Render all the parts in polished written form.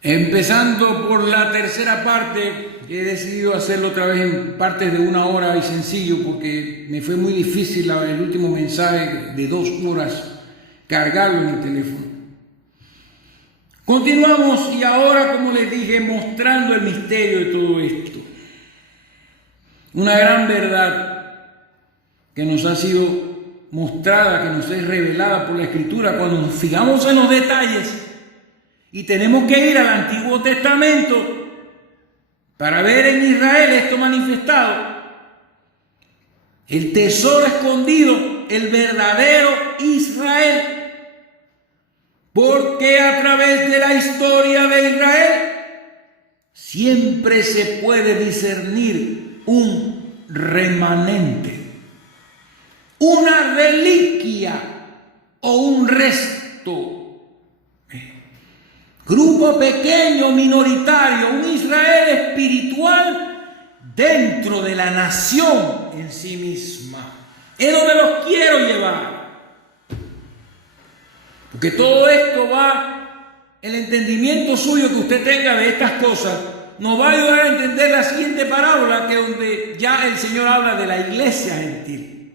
Empezando por la tercera parte, he decidido hacerlo otra vez en partes de 1 hora y sencillo porque me fue muy difícil el último mensaje de 2 horas cargarlo en el teléfono. Continuamos y ahora, como les dije, mostrando el misterio de todo esto. Una gran verdad que nos ha sido mostrada, que nos es revelada por la Escritura cuando nos fijamos en los detalles. Y tenemos que ir al Antiguo Testamento para ver en Israel esto manifestado. El tesoro escondido, el verdadero Israel. Porque a través de la historia de Israel siempre se puede discernir un remanente, una reliquia o un resto. Grupo pequeño, minoritario, un Israel espiritual dentro de la nación en sí misma. Es donde los quiero llevar. Porque todo esto el entendimiento suyo que usted tenga de estas cosas, nos va a ayudar a entender la siguiente parábola, que es donde ya el Señor habla de la iglesia gentil.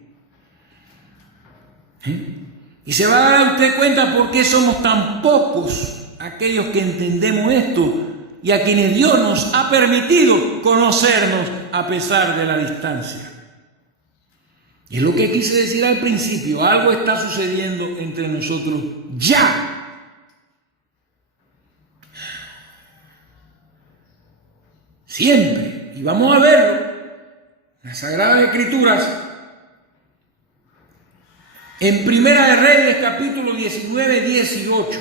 Y se va a dar usted cuenta por qué somos tan pocos aquellos que entendemos esto y a quienes Dios nos ha permitido conocernos a pesar de la distancia. Y es lo que quise decir al principio, algo está sucediendo entre nosotros ya. Siempre, y vamos a verlo en las Sagradas Escrituras, en Primera de Reyes, capítulo 19, 18.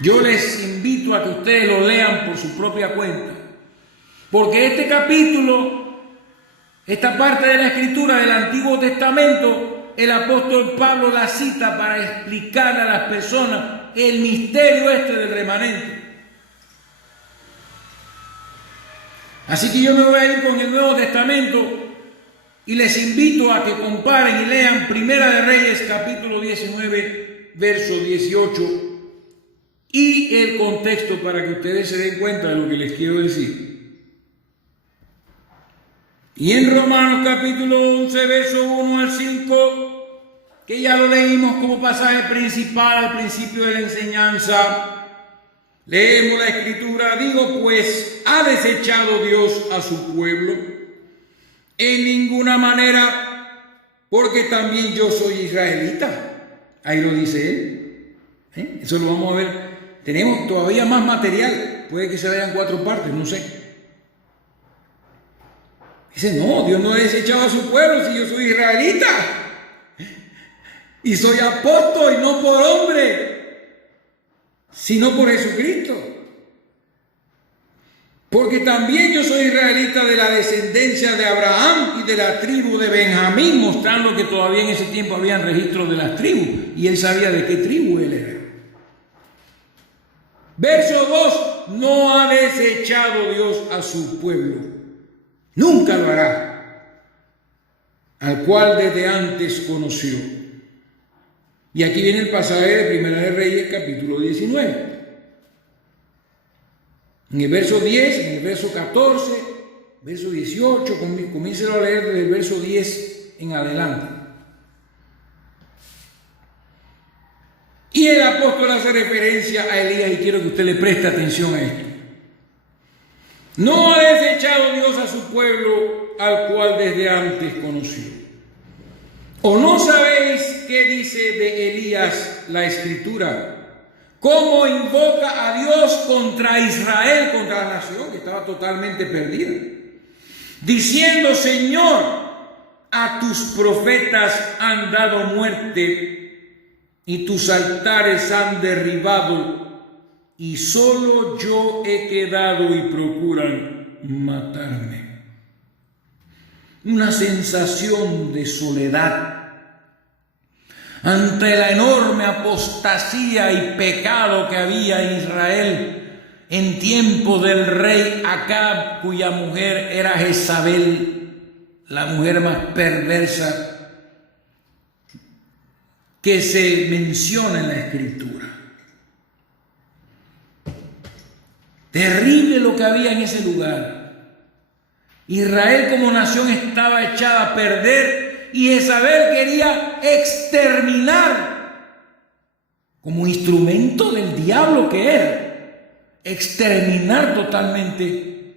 Yo les invito a que ustedes lo lean por su propia cuenta, porque este capítulo, esta parte de la Escritura del Antiguo Testamento, el apóstol Pablo la cita para explicar a las personas el misterio del remanente. Así que yo me voy a ir con el Nuevo Testamento y les invito a que comparen y lean Primera de Reyes, capítulo 19, verso 18, y el contexto para que ustedes se den cuenta de lo que les quiero decir. Y en Romanos capítulo 11, verso 1 al 5, que ya lo leímos como pasaje principal al principio de la enseñanza, leemos la Escritura. Digo pues, ¿ha desechado Dios a su pueblo? En ninguna manera, porque también yo soy israelita. Ahí lo dice él. Eso lo vamos a ver. Tenemos todavía más material. Puede que se vayan 4 partes, no sé. Dice, no, Dios no ha desechado a su pueblo si yo soy israelita. Y soy apóstol, y no por hombre, sino por Jesucristo. Porque también yo soy israelita de la descendencia de Abraham y de la tribu de Benjamín, mostrando que todavía en ese tiempo habían registros de las tribus, y él sabía de qué tribu él era. Verso 2, no ha desechado Dios a su pueblo, nunca lo hará, al cual desde antes conoció. Y aquí viene el pasaje de Primera de Reyes, capítulo 19. En el verso 10, en el verso 14, verso 18, comiencen a leer desde el verso 10 en adelante. Y el apóstol hace referencia a Elías, y quiero que usted le preste atención a esto. No ha desechado Dios a su pueblo, al cual desde antes conoció. ¿O no sabéis qué dice de Elías la Escritura? Cómo invoca a Dios contra Israel, contra la nación que estaba totalmente perdida, diciendo: Señor, a tus profetas han dado muerte y tus altares han derribado, y solo yo he quedado y procuran matarme. Una sensación de soledad ante la enorme apostasía y pecado que había en Israel en tiempo del rey Acab, cuya mujer era Jezabel, la mujer más perversa que se menciona en la Escritura. Terrible lo que había en ese lugar. Israel como nación estaba echada a perder y Jezabel quería exterminar, como instrumento del diablo que era, exterminar totalmente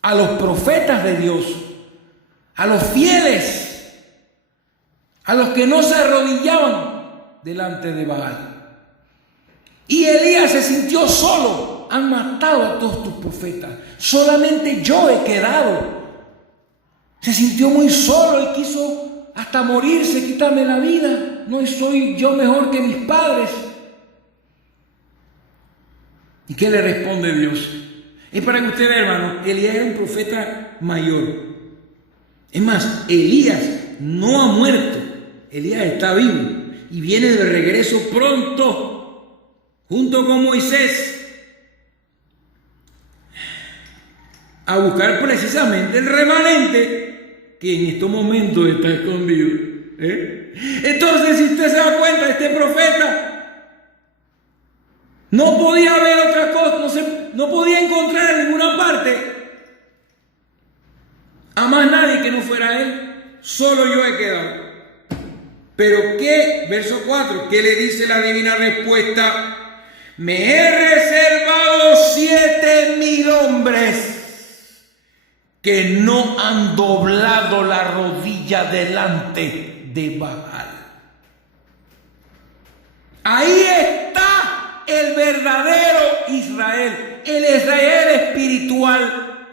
a los profetas de Dios, a los fieles, a los que no se arrodillaban delante de Baal. Y Elías se sintió solo. Han matado a todos tus profetas, solamente yo he quedado. Se sintió muy solo y quiso hasta morirse, quitarme la vida. No soy yo mejor que mis padres. ¿Y qué le responde Dios? Es para que usted vea, hermano, Elías era un profeta mayor. Es más, Elías no ha muerto. Elías está vivo y viene de regreso pronto, junto con Moisés, a buscar precisamente el remanente que en estos momentos está escondido. Entonces, si usted se da cuenta, este profeta no podía ver otra cosa, no podía encontrar en ninguna parte a más nadie que no fuera él. Solo yo he quedado. Pero ¿qué? Verso 4, ¿qué le dice la divina respuesta? Me he reservado 7,000 hombres que no han doblado la rodilla delante de Baal. Ahí está el verdadero Israel, el Israel espiritual.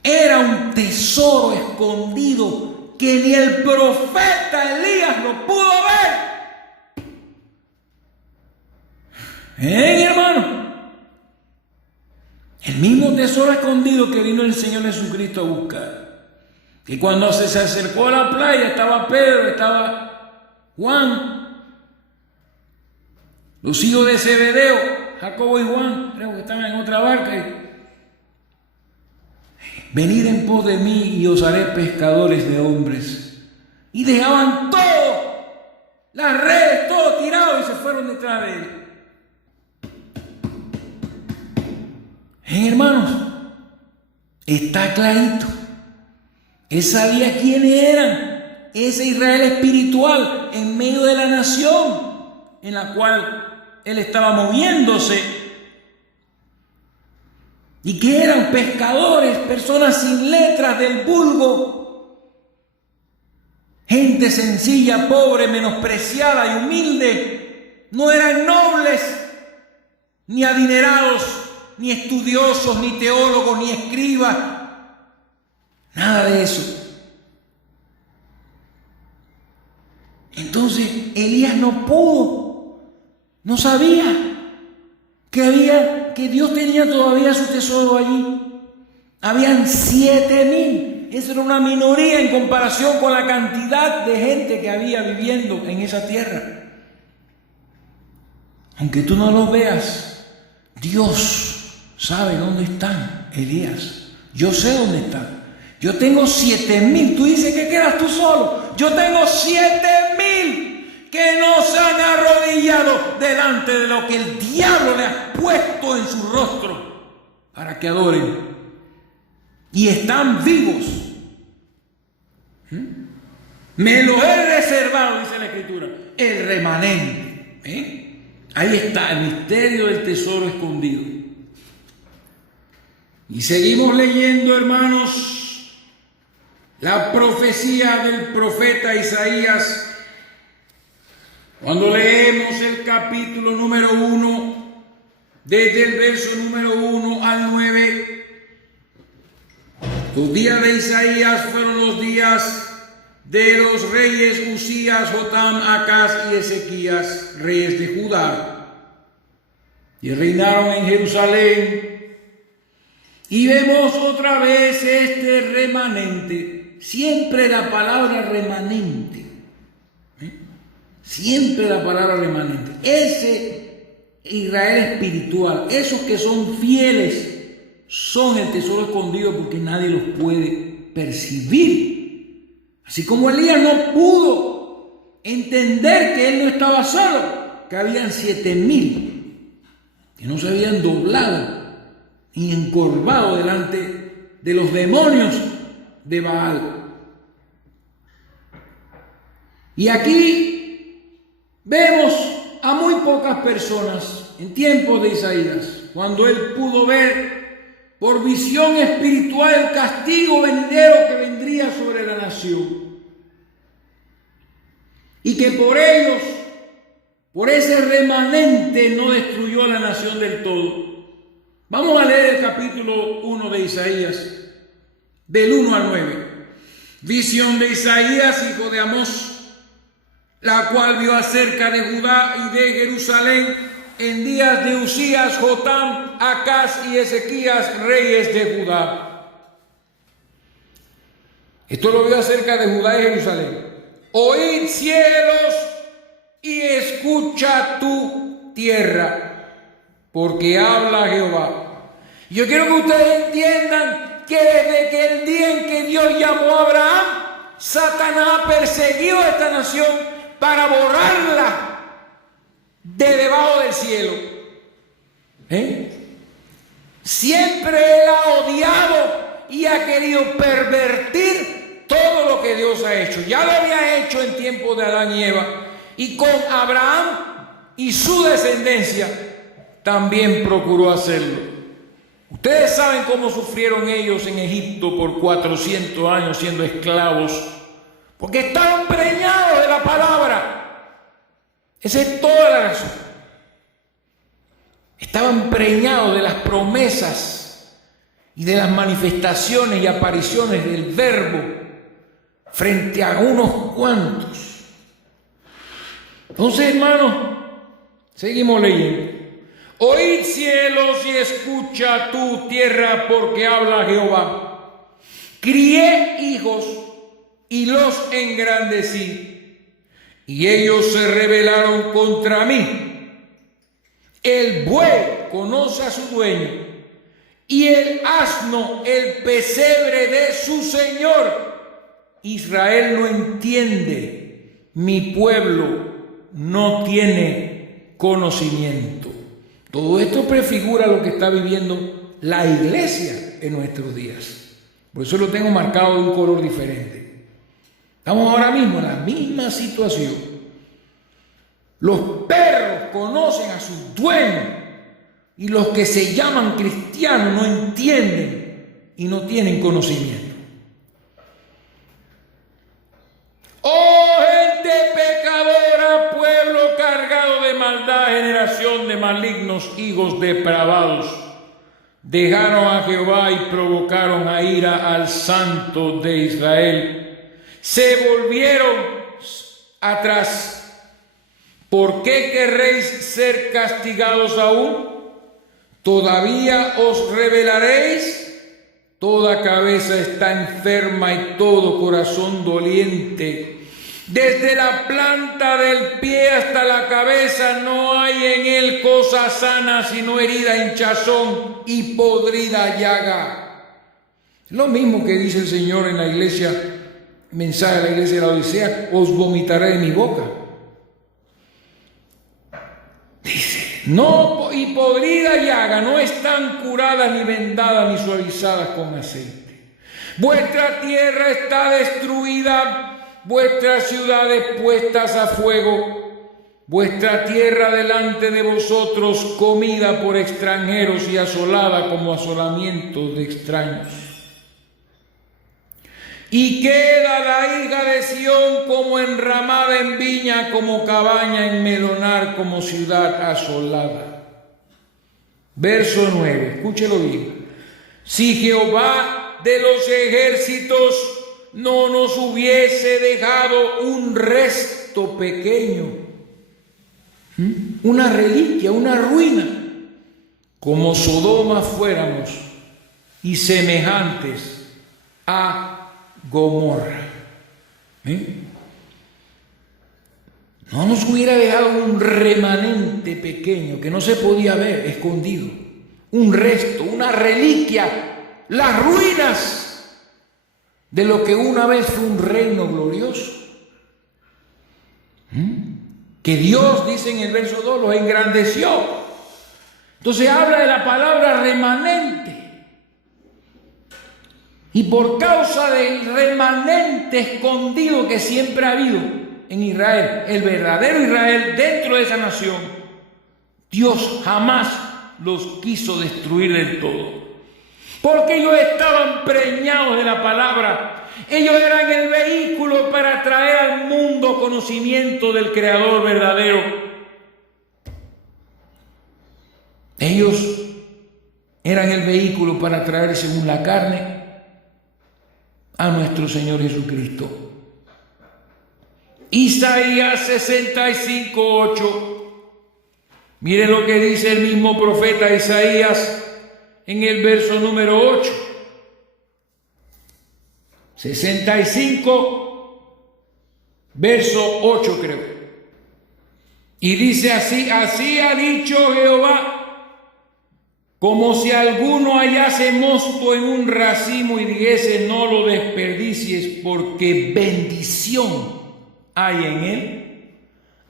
Era un tesoro escondido que ni el profeta Elías lo pudo ver. Hermano, el mismo tesoro escondido que vino el Señor Jesucristo a buscar. Que cuando se acercó a la playa estaba Pedro, estaba Juan, los hijos de Zebedeo, Jacobo y Juan, creo que estaban en otra barca. Venid en pos de mí y os haré pescadores de hombres. Y dejaban todo, las redes, todo tirado, y se fueron detrás de él. Hermanos, está clarito. Él sabía quiénes eran, ese Israel espiritual en medio de la nación en la cual él estaba moviéndose. Y que eran pescadores, personas sin letras del vulgo, gente sencilla, pobre, menospreciada y humilde. No eran nobles, ni adinerados, ni estudiosos, ni teólogos, ni escribas, nada de eso. Entonces Elías no pudo, no sabía que Dios tenía todavía su tesoro allí. Habían 7,000, eso era una minoría en comparación con la cantidad de gente que había viviendo en esa tierra. Aunque tú no lo veas, Dios sabe dónde están, Elías. Yo sé dónde están. Yo tengo 7,000. Tú dices que quedas tú solo. Yo tengo 7,000 que no se han arrodillado delante de lo que el diablo le ha puesto en su rostro para que adoren. Y están vivos. Me los he reservado, dice la Escritura, el remanente. Ahí está el misterio del tesoro escondido. Y seguimos leyendo, hermanos, la profecía del profeta Isaías. Cuando leemos el capítulo número 1, desde el verso número 1 al 9, los días de Isaías fueron los días de los reyes Usías, Jotam, Acaz y Ezequías, reyes de Judá, y reinaron en Jerusalén. Y vemos otra vez este remanente, siempre la palabra remanente, siempre la palabra remanente, ese Israel espiritual, esos que son fieles, son el tesoro escondido porque nadie los puede percibir. Así como Elías no pudo entender que él no estaba solo, que habían 7,000 que no se habían doblado y encorvado delante de los demonios de Baal. Y aquí vemos a muy pocas personas en tiempos de Isaías, cuando él pudo ver por visión espiritual el castigo venidero que vendría sobre la nación. Y que por ellos, por ese remanente, no destruyó a la nación del todo. Vamos a leer el capítulo 1 de Isaías, del 1 al 9. Visión de Isaías, hijo de Amós, la cual vio acerca de Judá y de Jerusalén en días de Usías, Jotam, Acaz y Ezequías, reyes de Judá. Esto lo vio acerca de Judá y Jerusalén. Oíd cielos y escucha tu tierra, porque habla Jehová. Yo quiero que ustedes entiendan que desde que el día en que Dios llamó a Abraham, Satanás ha perseguido a esta nación para borrarla de debajo del cielo. Siempre él ha odiado y ha querido pervertir todo lo que Dios ha hecho. Ya lo había hecho en tiempos de Adán y Eva, y con Abraham y su descendencia también procuró hacerlo. Ustedes saben cómo sufrieron ellos en Egipto por 400 años siendo esclavos, porque estaban preñados de la palabra. Esa es toda la razón. Estaban preñados de las promesas y de las manifestaciones y apariciones del verbo frente a unos cuantos. Entonces, hermanos, seguimos leyendo. Oíd cielos y escucha tu tierra, porque habla Jehová. Crié hijos y los engrandecí, y ellos se rebelaron contra mí. El buey conoce a su dueño, y el asno el pesebre de su señor. Israel no entiende, mi pueblo no tiene conocimiento. Todo esto prefigura lo que está viviendo la iglesia en nuestros días. Por eso lo tengo marcado de un color diferente. Estamos ahora mismo en la misma situación. Los perros conocen a sus dueños, y los que se llaman cristianos no entienden y no tienen conocimiento. Oh gente pecadora, pueblo cargado de maldad, generación de malignos, hijos depravados, dejaron a Jehová y provocaron a ira al Santo de Israel. Se volvieron atrás. ¿Por qué querréis ser castigados aún? ¿Todavía os rebelaréis? Toda cabeza está enferma y todo corazón doliente. Desde la planta del pie hasta la cabeza no hay en él cosa sana, sino herida, hinchazón y podrida llaga. Lo mismo que dice el Señor en la iglesia, mensaje a la iglesia de la Odisea: os vomitaré de mi boca. Dice, no, y podrida llaga, no están curadas ni vendadas ni suavizadas con aceite. Vuestra tierra está destruida, vuestras ciudades puestas a fuego, vuestra tierra delante de vosotros comida por extranjeros y asolada como asolamiento de extraños. Y queda la hija de Sión como enramada en viña, como cabaña en melonar, como ciudad asolada. Verso 9, escúchelo bien. Si Jehová de los ejércitos no nos hubiese dejado un resto pequeño, una reliquia, una ruina, como Sodoma fuéramos y semejantes a Gomorra. No nos hubiera dejado un remanente pequeño que no se podía ver, escondido, un resto, una reliquia, las ruinas de lo que una vez fue un reino glorioso. Que Dios, dice en el verso 2, los engrandeció. Entonces habla de la palabra remanente. Y por causa del remanente escondido que siempre ha habido en Israel, el verdadero Israel dentro de esa nación, Dios jamás los quiso destruir del todo. Porque ellos estaban preñados de la palabra. Ellos eran el vehículo para traer al mundo conocimiento del Creador verdadero. Ellos eran el vehículo para traer según la carne a nuestro Señor Jesucristo. Isaías 65:8. Mire lo que dice el mismo profeta Isaías en el verso número 8. 65, verso 8 creo. Y dice así: así ha dicho Jehová, como si alguno hallase mosto en un racimo y dijese, no lo desperdicies, porque bendición hay en él.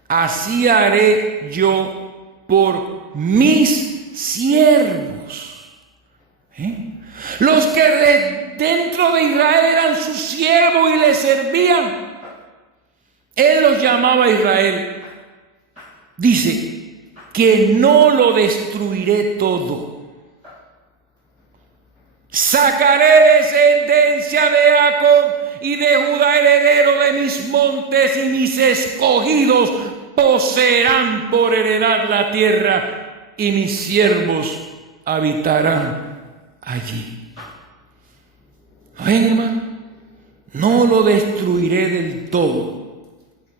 Así haré yo por mis siervos. Los que dentro de Israel eran sus siervos y le servían. Él los llamaba Israel. Dice que no lo destruiré todo. Sacaré descendencia de Jacob y de Judá heredero de mis montes, y mis escogidos poseerán por heredad la tierra, y mis siervos habitarán allí. ¿Ven, hermano? No lo destruiré del todo.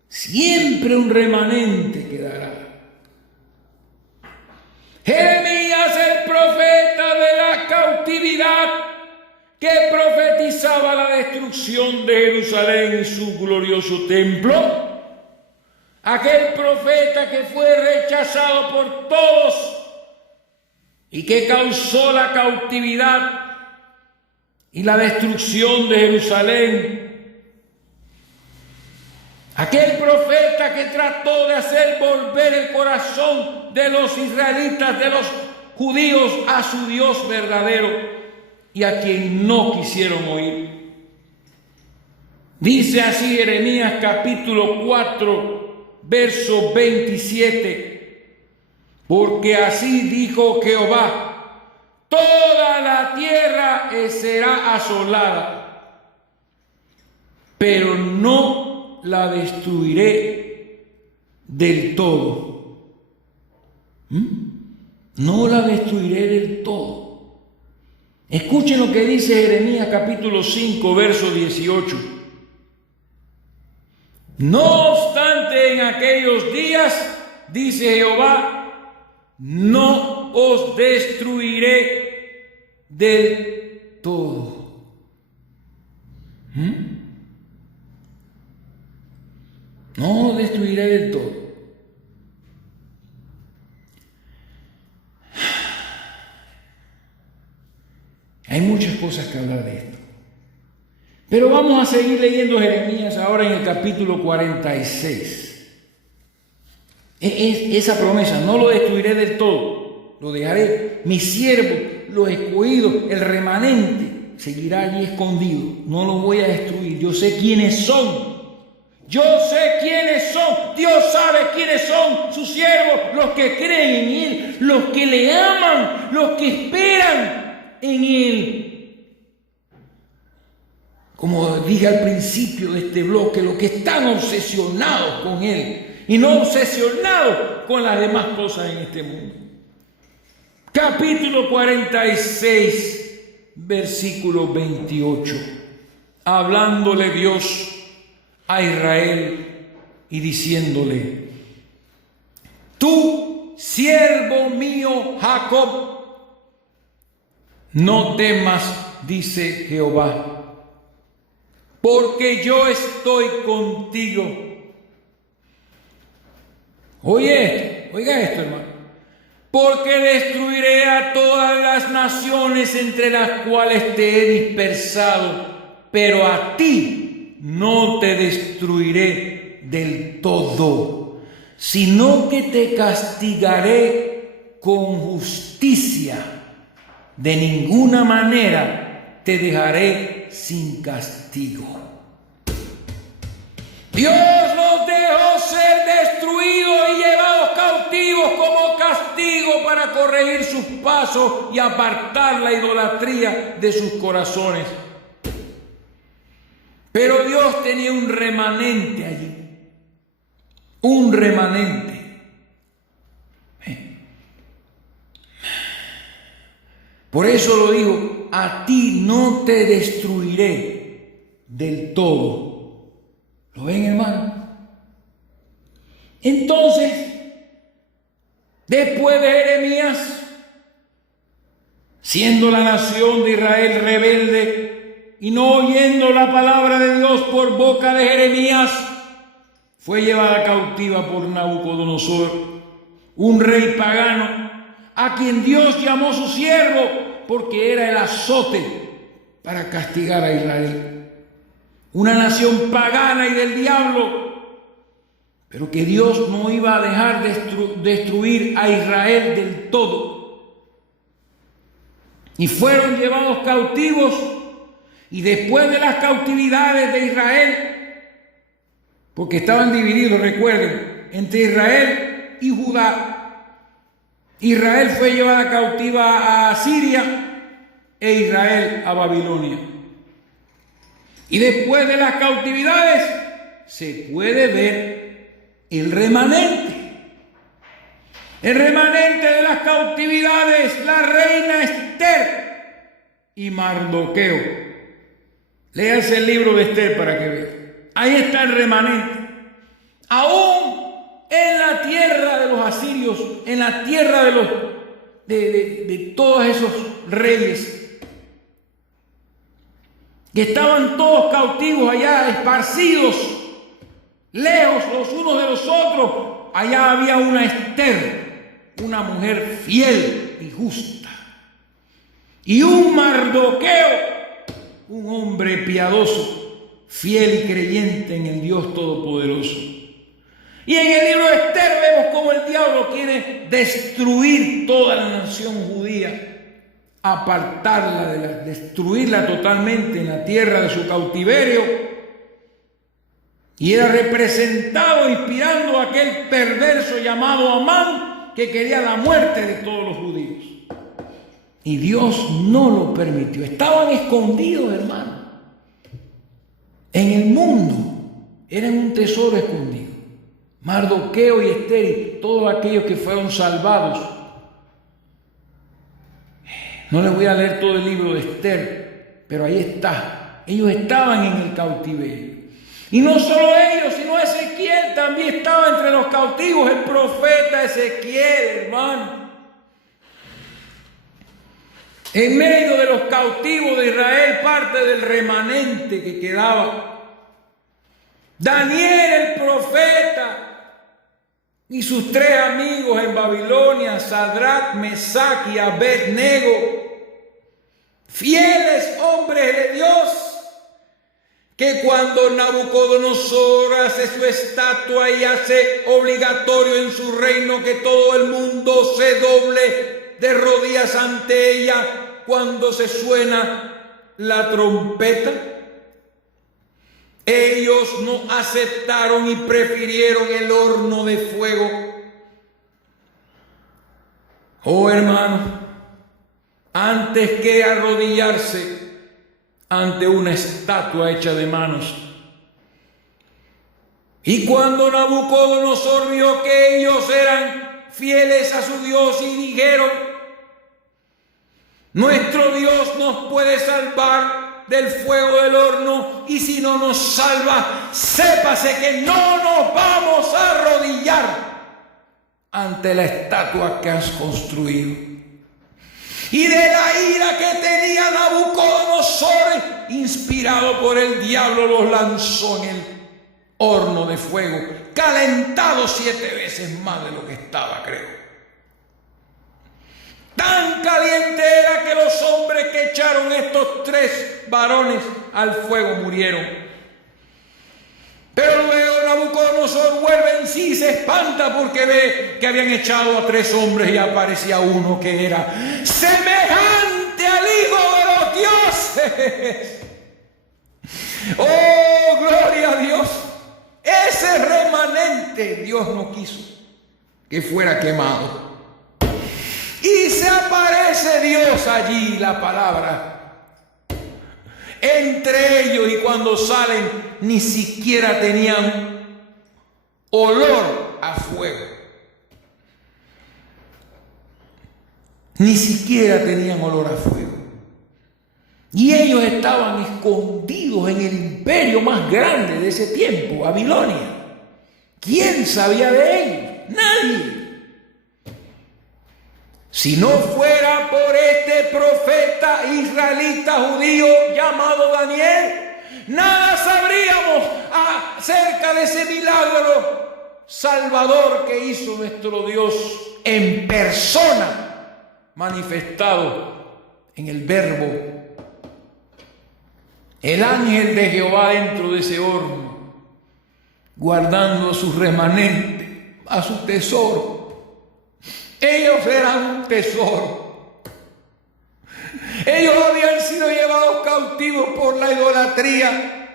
Siempre un remanente quedará. Jeremías, el profeta de la cautividad, que profetizaba la destrucción de Jerusalén y su glorioso templo. Aquel profeta que fue rechazado por todos y que causó la cautividad y la destrucción de Jerusalén. Aquel profeta que trató de hacer volver el corazón de los israelitas, de los judíos, a su Dios verdadero, y a quien no quisieron oír. Dice así Jeremías capítulo 4, verso 27. Porque así dijo Jehová: toda la tierra será asolada, pero no la destruiré del todo. No la destruiré del todo. Escuchen lo que dice Jeremías capítulo 5, verso 18. No obstante, en aquellos días, dice Jehová, no os destruiré del todo. No os destruiré del todo. Hay muchas cosas que hablar de esto. Pero vamos a seguir leyendo Jeremías ahora en el capítulo 46. Esa promesa, no lo destruiré del todo, lo dejaré. Mi siervo, los escogidos, el remanente, seguirá allí escondido. No lo voy a destruir. Yo sé quiénes son. Yo sé quiénes son. Dios sabe quiénes son sus siervos, los que creen en Él, los que le aman, los que esperan en Él. Como dije al principio de este bloque, los que están obsesionados con Él y no obsesionados con las demás cosas en este mundo. Capítulo 46, versículo 28. Hablándole Dios a Israel y diciéndole: tú, siervo mío Jacob, no temas, dice Jehová, porque yo estoy contigo. Oiga esto, hermano. Porque destruiré a todas las naciones entre las cuales te he dispersado, pero a ti no te destruiré del todo, sino que te castigaré con justicia. De ninguna manera te dejaré sin castigo. Dios los dejó ser destruidos y llevados cautivos como castigo para corregir sus pasos y apartar la idolatría de sus corazones. Pero Dios tenía un remanente allí. Un remanente. Por eso lo digo, a ti no te destruiré del todo. ¿Lo ven, hermano? Entonces, después de Jeremías, siendo la nación de Israel rebelde y no oyendo la palabra de Dios por boca de Jeremías, fue llevada cautiva por Nabucodonosor, un rey pagano, a quien Dios llamó su siervo, porque era el azote para castigar a Israel. Una nación pagana y del diablo, pero que Dios no iba a dejar destruir a Israel del todo. Y fueron llevados cautivos, y después de las cautividades de Israel, porque estaban divididos, recuerden, entre Israel y Judá. Israel fue llevada cautiva a Siria e Israel a Babilonia. Y después de las cautividades se puede ver el remanente. El remanente de las cautividades, la reina Esther y Mardoqueo. Léanse el libro de Esther para que vean. Ahí está el remanente. Aún en la tierra de los asirios, en la tierra de todos esos reyes que estaban todos cautivos allá, esparcidos, lejos los unos de los otros, allá había una Esther, una mujer fiel y justa, y un Mardoqueo, un hombre piadoso, fiel y creyente en el Dios Todopoderoso. Y en el libro de Esther vemos cómo el diablo quiere destruir toda la nación judía, apartarla, destruirla totalmente en la tierra de su cautiverio. Y era representado inspirando a aquel perverso llamado Amán, que quería la muerte de todos los judíos. Y Dios no lo permitió. Estaban escondidos, hermano. En el mundo eran un tesoro escondido. Mardoqueo y Esther y todos aquellos que fueron salvados. No les voy a leer todo el libro de Esther, pero ahí está. Ellos estaban en el cautiverio. Y no solo ellos, sino Ezequiel también estaba entre los cautivos, el profeta Ezequiel, hermano. En medio de los cautivos de Israel, parte del remanente que quedaba. Daniel, el profeta, y sus tres amigos en Babilonia, Sadrach, Mesach y Abed-nego, fieles hombres de Dios, que cuando Nabucodonosor hace su estatua y hace obligatorio en su reino que todo el mundo se doble de rodillas ante ella cuando se suena la trompeta, ellos no aceptaron y prefirieron el horno de fuego. Oh hermano, antes que arrodillarse ante una estatua hecha de manos. Y cuando Nabucodonosor vio que ellos eran fieles a su Dios y dijeron: nuestro Dios nos puede salvar del fuego del horno, y si no nos salva, sépase que no nos vamos a arrodillar ante la estatua que has construido. Y de la ira que tenía Nabucodonosor, inspirado por el diablo, los lanzó en el horno de fuego, calentado 7 veces más de lo que estaba, creo. Tan caliente era que los hombres que echaron estos 3 varones al fuego murieron. Pero luego Nabucodonosor vuelve en sí y se espanta porque ve que habían echado a 3 hombres y aparecía uno que era semejante al Hijo de los dioses. ¡Oh, gloria a Dios! Ese remanente Dios no quiso que fuera quemado. Y se aparece Dios allí, la palabra, entre ellos, y cuando salen ni siquiera tenían olor a fuego. Ni siquiera tenían olor a fuego. Y ellos estaban escondidos en el imperio más grande de ese tiempo, Babilonia. ¿Quién sabía de ellos? Nadie. Si no fuera por este profeta israelita judío llamado Daniel, nada sabríamos acerca de ese milagro salvador que hizo nuestro Dios en persona, manifestado en el Verbo. El ángel de Jehová dentro de ese horno, guardando su remanente, a su tesoro. Ellos eran un tesoro. Ellos habían sido llevados cautivos por la idolatría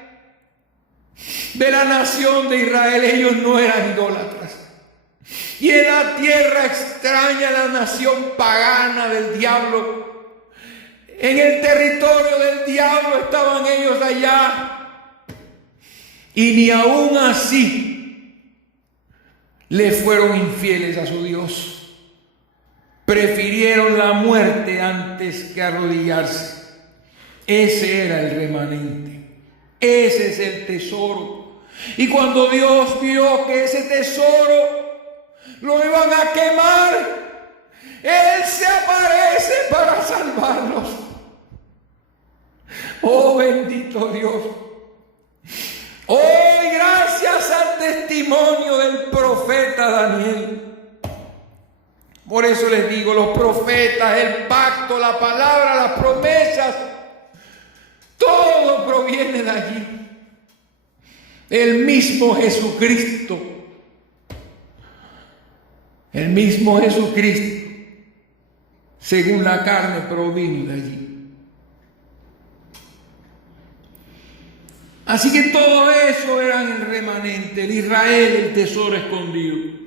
de la nación de Israel. Ellos no eran idólatras. Y en la tierra extraña, la nación pagana del diablo, en el territorio del diablo estaban ellos allá. Y ni aún así le fueron infieles a su Dios. Prefirieron la muerte antes que arrodillarse. Ese era el remanente. Ese es el tesoro. Y cuando Dios vio que ese tesoro lo iban a quemar, Él se aparece para salvarlos. Oh, bendito Dios. Hoy, gracias al testimonio del profeta Daniel. Por eso les digo, los profetas, el pacto, la palabra, las promesas, todo proviene de allí. El mismo Jesucristo, según la carne, provino de allí. Así que todo eso era el remanente, el Israel, el tesoro escondido.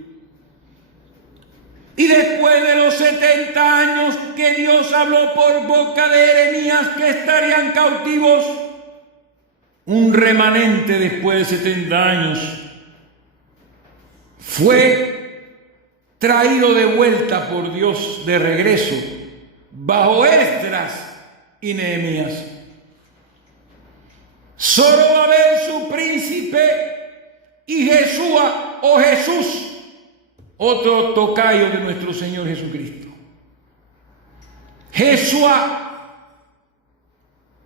Y después de los 70 años que Dios habló por boca de Jeremías que estarían cautivos, un remanente después de 70 años fue traído de vuelta por Dios de regreso bajo Esdras y Nehemías. Zorobabel su príncipe y Jesúa o Jesús, otro tocayo de nuestro Señor Jesucristo. Jesúa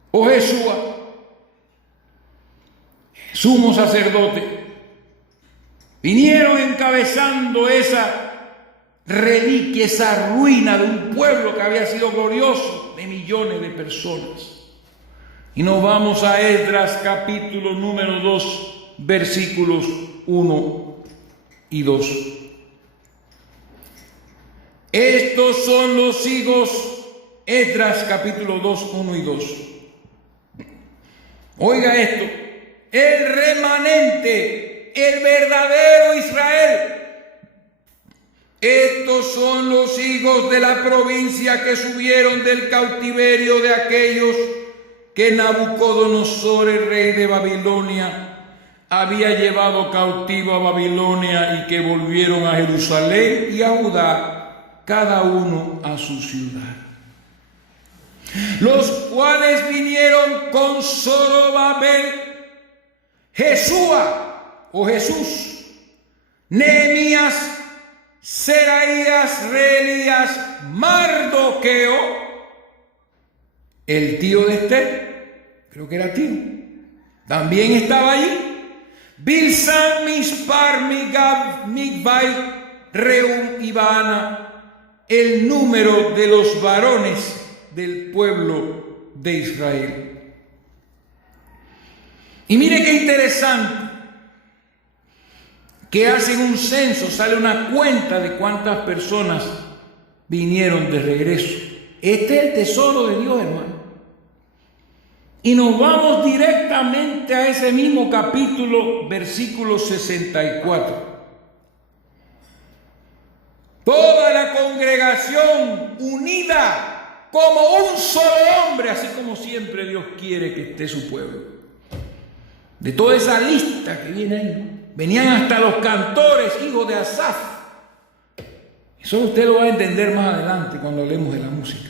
o Jesúa, sumo sacerdote, vinieron encabezando esa reliquia, esa ruina de un pueblo que había sido glorioso, de millones de personas. Y nos vamos a Esdras capítulo número 2, versículos 1 y 2. Estos son los hijos, Esdras capítulo 2, 1 y 2. Oiga esto, el remanente, el verdadero Israel. Estos son los hijos de la provincia que subieron del cautiverio de aquellos que Nabucodonosor, el rey de Babilonia, había llevado cautivo a Babilonia y que volvieron a Jerusalén y a Judá, cada uno a su ciudad. Los cuales vinieron con Zorobabel, Jesúa o Jesús, Nehemías, Seraías, Reelías, Mardoqueo, el tío de Esther, creo que era tío, también estaba allí. Bilsán, Mispar, Migab, Migbai, Reum y Baana, el número de los varones del pueblo de Israel. Y mire qué interesante. que hacen un censo, sale una cuenta de cuántas personas vinieron de regreso. Este es el tesoro de Dios, hermano. Y nos vamos directamente a ese mismo capítulo, versículo 64. Toda la congregación unida como un solo hombre, así como siempre Dios quiere que esté su pueblo. De toda esa lista que viene ahí, ¿no? Venían hasta los cantores, hijos de Asaf. Eso usted lo va a entender más adelante cuando hablemos de la música.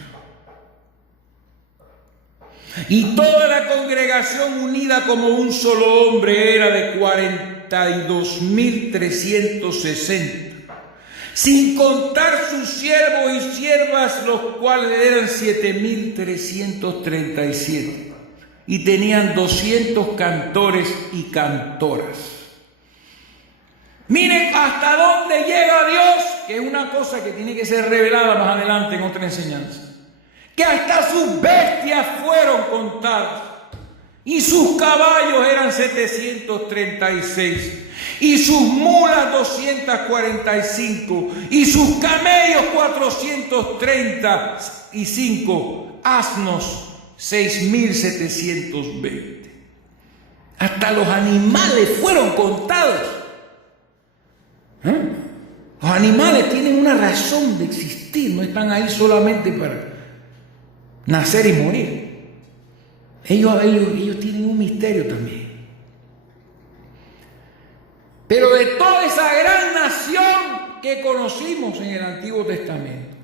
Y toda la congregación unida como un solo hombre era de 42.360, sin contar sus siervos y siervas, los cuales eran 7.337, y tenían 200 cantores y cantoras. Miren hasta dónde llega Dios, que es una cosa que tiene que ser revelada más adelante en otra enseñanza. Que hasta sus bestias fueron contadas, y sus caballos eran 736, y sus mulas 245, y sus camellos 435, asnos 6.720. Hasta los animales fueron contados. Los animales tienen una razón de existir, no están ahí solamente para nacer y morir. Ellos tienen un misterio también. Pero de toda esa gran nación que conocimos en el Antiguo Testamento,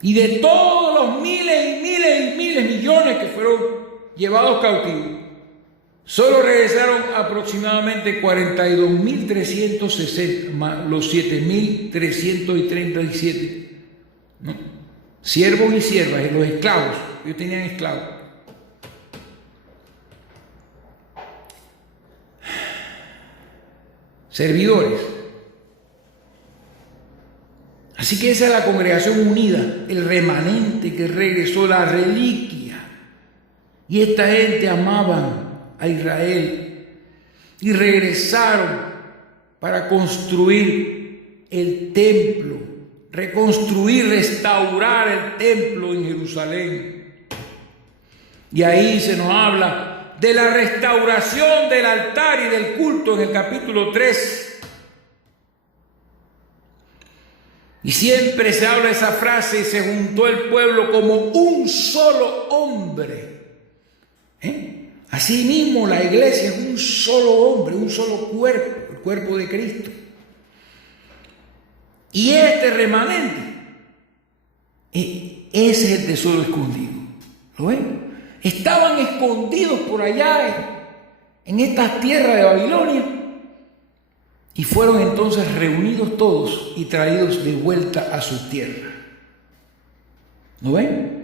y de todos los miles y miles y miles, millones que fueron llevados cautivos, solo regresaron aproximadamente 42.360, más los 7.337, ¿no? Siervos y siervas, y los esclavos. Ellos tenían esclavos. Servidores. Así que esa es la congregación unida, el remanente que regresó, la reliquia. Y esta gente amaban a Israel y regresaron para construir el templo, reconstruir, restaurar el templo en Jerusalén. Y ahí se nos habla de la restauración del altar y del culto en el capítulo 3. Y siempre se habla esa frase: y se juntó el pueblo como un solo hombre. Así mismo la iglesia es un solo hombre, un solo cuerpo, el cuerpo de Cristo. Y este remanente, ese es el tesoro escondido. ¿Lo ven? Estaban escondidos por allá en estas tierras de Babilonia, y fueron entonces reunidos todos y traídos de vuelta a su tierra. ¿Lo ven?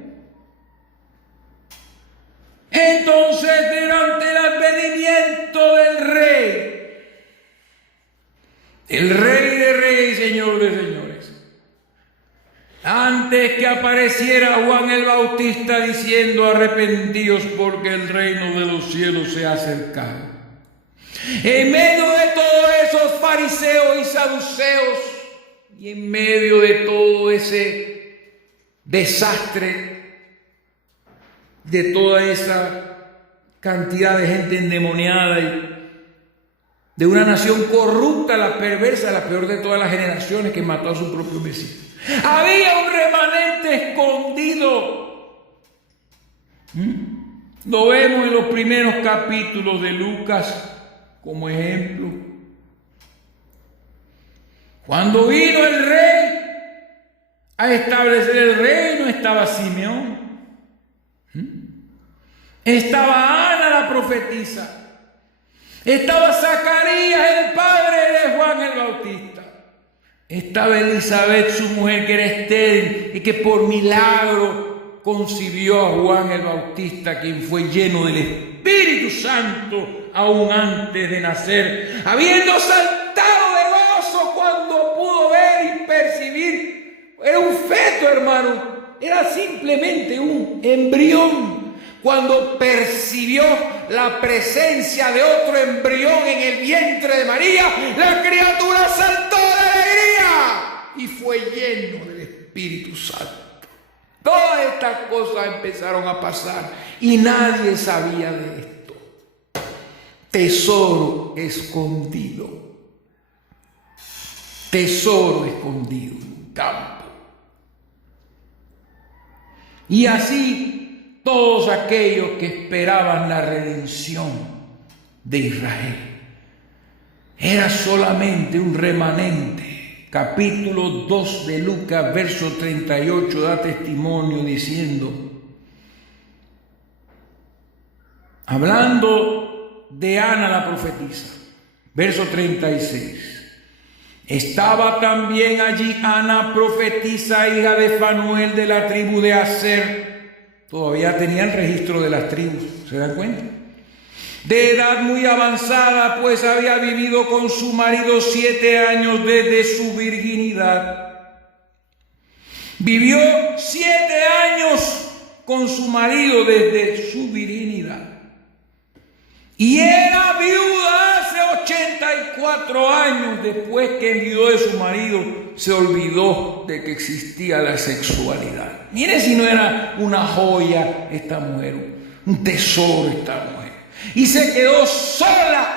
Entonces, durante el advenimiento del Rey de Reyes y Señor de Señores, antes que apareciera Juan el Bautista diciendo: arrepentidos porque el reino de los cielos se ha acercado, en medio de todos esos fariseos y saduceos, y en medio de todo ese desastre, de toda esa cantidad de gente endemoniada y de una nación corrupta, la perversa, la peor de todas las generaciones, que mató a su propio Mesías, había un remanente escondido. Lo vemos en los primeros capítulos de Lucas como ejemplo. Cuando vino el rey a establecer el reino, estaba Simeón, estaba Ana la profetisa, estaba Zacarías el padre de Juan el Bautista, estaba Elizabeth su mujer, que era estéril y que por milagro concibió a Juan el Bautista, quien fue lleno del Espíritu Santo aún antes de nacer, habiendo saltado de gozo cuando pudo ver y percibir. Era un feto, hermano, era simplemente un embrión, cuando percibió la presencia de otro embrión en el vientre de María, la criatura saltó de alegría y fue lleno del Espíritu Santo. Todas estas cosas empezaron a pasar y nadie sabía de esto. Tesoro escondido. Tesoro escondido en un campo. Y así todos aquellos que esperaban la redención de Israel. Era solamente un remanente. Capítulo 2 de Lucas, verso 38, da testimonio diciendo, hablando de Ana la profetisa, verso 36, estaba también allí Ana profetisa, hija de Fanuel de la tribu de Aser. Todavía tenían registro de las tribus, ¿se dan cuenta? De edad muy avanzada, pues había vivido con su marido 7 años desde su virginidad. Vivió 7 años con su marido desde su virginidad. Y era viuda hace 84 años. Después que enviudó de su marido, se olvidó de que existía la sexualidad. Mire si no era una joya esta mujer, un tesoro esta mujer. Y se quedó sola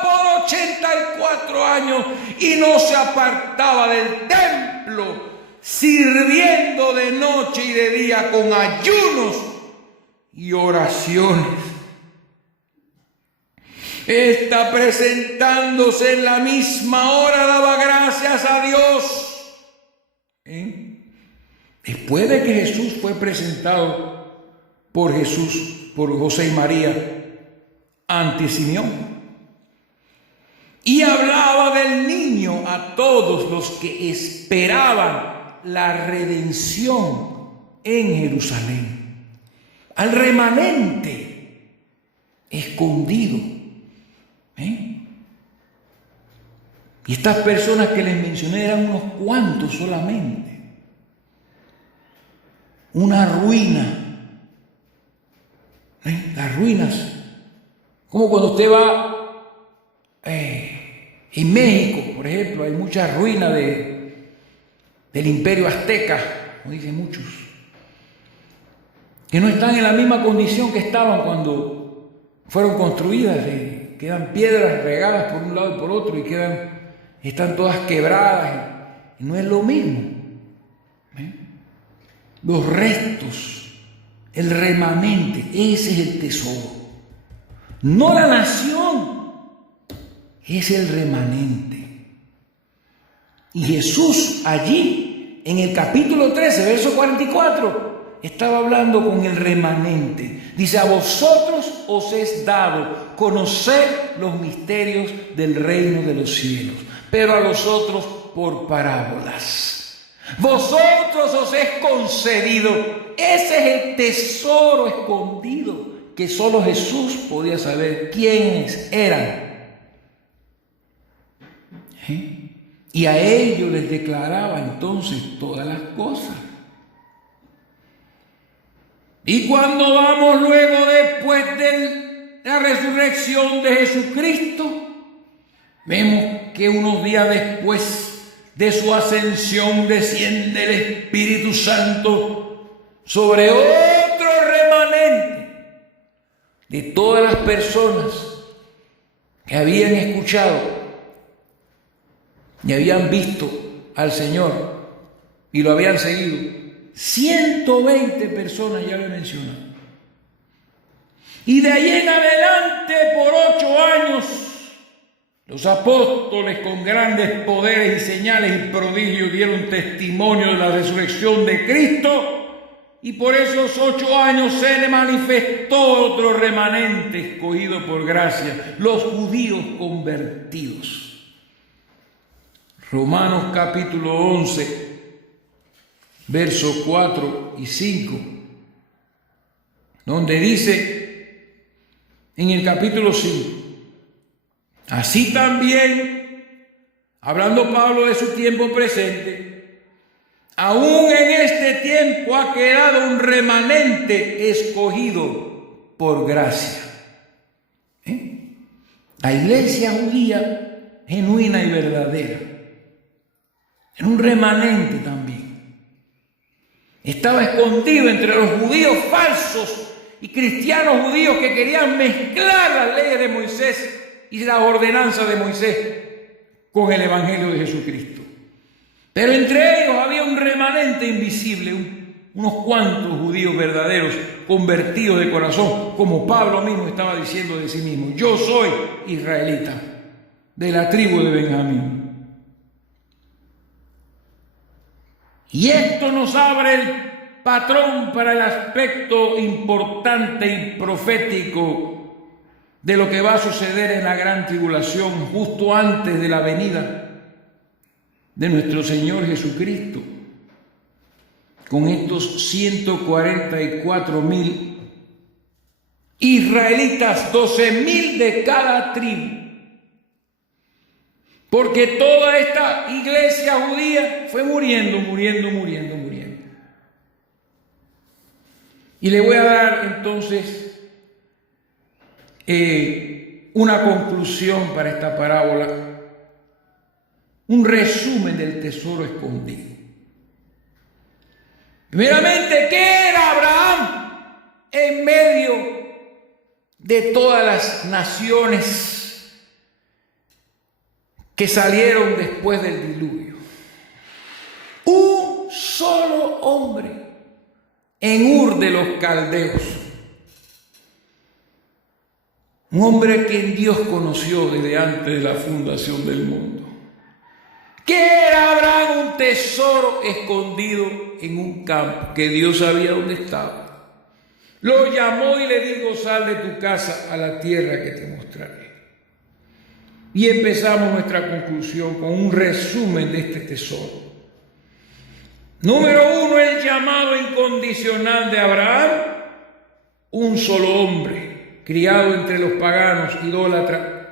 por 84 años y no se apartaba del templo, sirviendo de noche y de día con ayunos y oraciones. Esta, presentándose en la misma hora, daba gracias a Dios. Después de que Jesús fue presentado por José y María ante Simeón, y hablaba del niño a todos los que esperaban la redención en Jerusalén, al remanente escondido. Y estas personas que les mencioné eran unos cuantos solamente. Una ruina. Las ruinas, como cuando usted va en México, por ejemplo, hay muchas ruinas del imperio azteca, como dicen muchos, que no están en la misma condición que estaban cuando fueron construidas. Quedan piedras regadas por un lado y por otro y están todas quebradas, y no es lo mismo. Los restos, el remanente, ese es el tesoro. No la nación, es el remanente. Y Jesús allí, en el capítulo 13, verso 44, estaba hablando con el remanente. Dice, a vosotros os es dado conocer los misterios del reino de los cielos, pero a los otros por parábolas. Vosotros os es concedido. Ese es el tesoro escondido que solo Jesús podía saber quiénes eran. Y a ellos les declaraba entonces todas las cosas. Y cuando vamos luego después de la resurrección de Jesucristo, vemos que unos días después de su ascensión desciende el Espíritu Santo sobre otro remanente de todas las personas que habían escuchado y habían visto al Señor y lo habían seguido. 120 personas, ya lo he mencionado. Y de ahí en adelante, por 8 años, los apóstoles con grandes poderes y señales y prodigios dieron testimonio de la resurrección de Cristo, y por esos 8 años se le manifestó otro remanente escogido por gracia, los judíos convertidos. Romanos capítulo 11, versos 4 y 5, donde dice en el capítulo 5, así también, hablando Pablo de su tiempo presente, aún en este tiempo ha quedado un remanente escogido por gracia. La iglesia judía genuina y verdadera era un remanente también. Estaba escondido entre los judíos falsos y cristianos judíos que querían mezclar las leyes de Moisés y las ordenanzas de Moisés con el evangelio de Jesucristo. Pero entre ellos había un remanente invisible, unos cuantos judíos verdaderos, convertidos de corazón, como Pablo mismo estaba diciendo de sí mismo: yo soy israelita, de la tribu de Benjamín. Y esto nos abre el patrón para el aspecto importante y profético de lo que va a suceder en la gran tribulación, justo antes de la venida de nuestro Señor Jesucristo, con estos 144,000 israelitas, 12,000 de cada tribu. Porque toda esta iglesia judía fue muriendo. Y le voy a dar entonces una conclusión para esta parábola, un resumen del tesoro escondido. Primeramente, ¿qué era Abraham en medio de todas las naciones que salieron después del diluvio? Un solo hombre en Ur de los Caldeos. Un hombre que Dios conoció desde antes de la fundación del mundo. ¿Qué era Abraham? Un tesoro escondido en un campo, que Dios sabía dónde estaba. Lo llamó y le dijo: sal de tu casa a la tierra que te mostraré. Y empezamos nuestra conclusión con un resumen de este tesoro. Número 1, el llamado incondicional de Abraham, un solo hombre, criado entre los paganos, idólatras.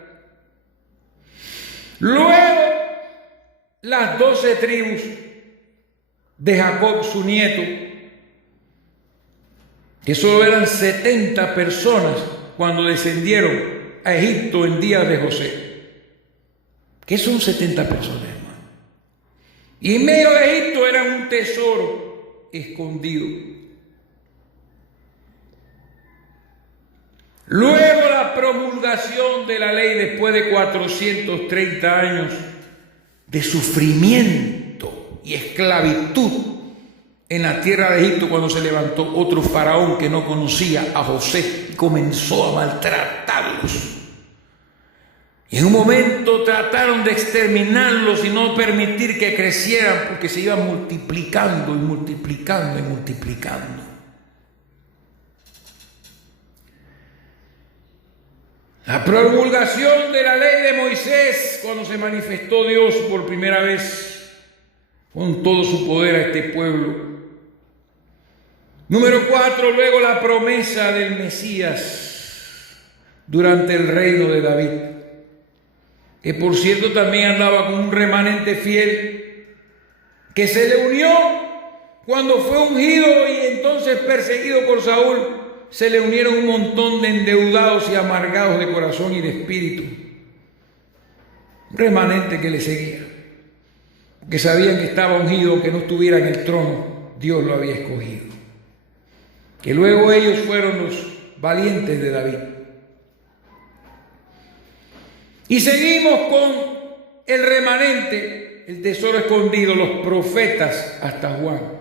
Luego, las 12 tribus de Jacob, su nieto, que solo eran 70 personas cuando descendieron a Egipto en días de José. ¿Qué son 70 personas, hermano? Y en medio de Egipto eran un tesoro escondido. Luego la promulgación de la ley después de 430 años de sufrimiento y esclavitud en la tierra de Egipto, cuando se levantó otro faraón que no conocía a José y comenzó a maltratarlos. Y en un momento trataron de exterminarlos y no permitir que crecieran, porque se iban multiplicando y multiplicando y multiplicando. La promulgación de la ley de Moisés, cuando se manifestó Dios por primera vez con todo su poder a este pueblo. Número 4, luego la promesa del Mesías durante el reino de David, que por cierto también andaba con un remanente fiel, que se le unió cuando fue ungido y entonces perseguido por Saúl. Se le unieron un montón de endeudados y amargados de corazón y de espíritu. Un remanente que le seguía, que sabían que estaba ungido, que no estuviera en el trono, Dios lo había escogido. Que luego ellos fueron los valientes de David. Y seguimos con el remanente, el tesoro escondido, los profetas hasta Juan.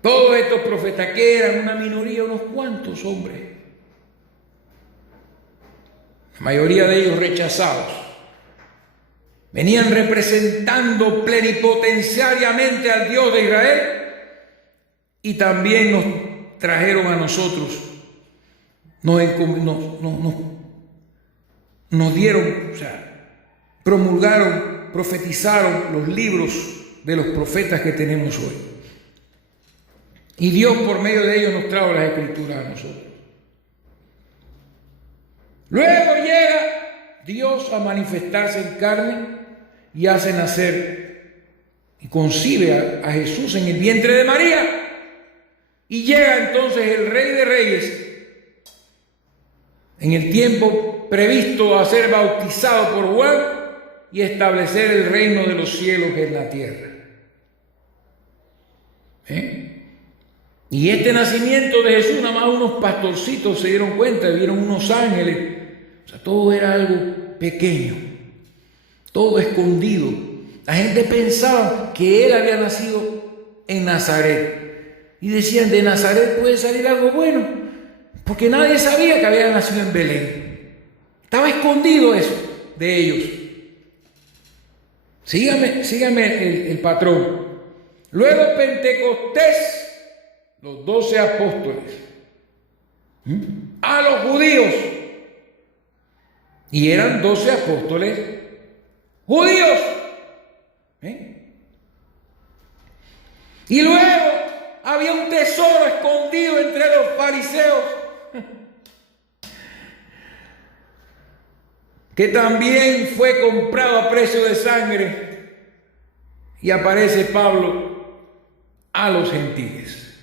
Todos estos profetas, que eran una minoría, unos cuantos hombres, la mayoría de ellos rechazados, venían representando plenipotenciariamente al Dios de Israel y también nos trajeron a nosotros, nos dieron, promulgaron, profetizaron los libros de los profetas que tenemos hoy. Y Dios por medio de ellos nos trajo las escrituras a nosotros. Luego llega Dios a manifestarse en carne y hace nacer y concibe a Jesús en el vientre de María. Y llega entonces el Rey de Reyes en el tiempo previsto a ser bautizado por Juan y establecer el reino de los cielos en la tierra. Y este nacimiento de Jesús, nada más unos pastorcitos se dieron cuenta, vieron unos ángeles. O sea, todo era algo pequeño, todo escondido. La gente pensaba que él había nacido en Nazaret. Y decían, de Nazaret puede salir algo bueno, porque nadie sabía que había nacido en Belén. Estaba escondido eso de ellos. Sígame el patrón. Luego Pentecostés, los 12 apóstoles, a los judíos. Y eran 12 apóstoles judíos. Y luego había un tesoro escondido entre los fariseos, que también fue comprado a precio de sangre. Y aparece Pablo a los gentiles,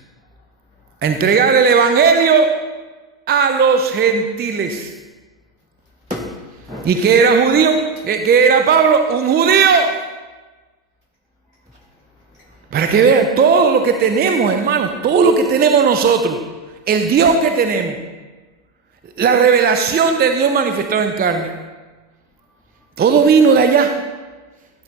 a entregar el evangelio a los gentiles. ¿Y qué era judío? ¿Qué era Pablo? Un judío. Para que vean todo lo que tenemos, hermanos, todo lo que tenemos nosotros, el Dios que tenemos, la revelación de Dios manifestado en carne, todo vino de allá.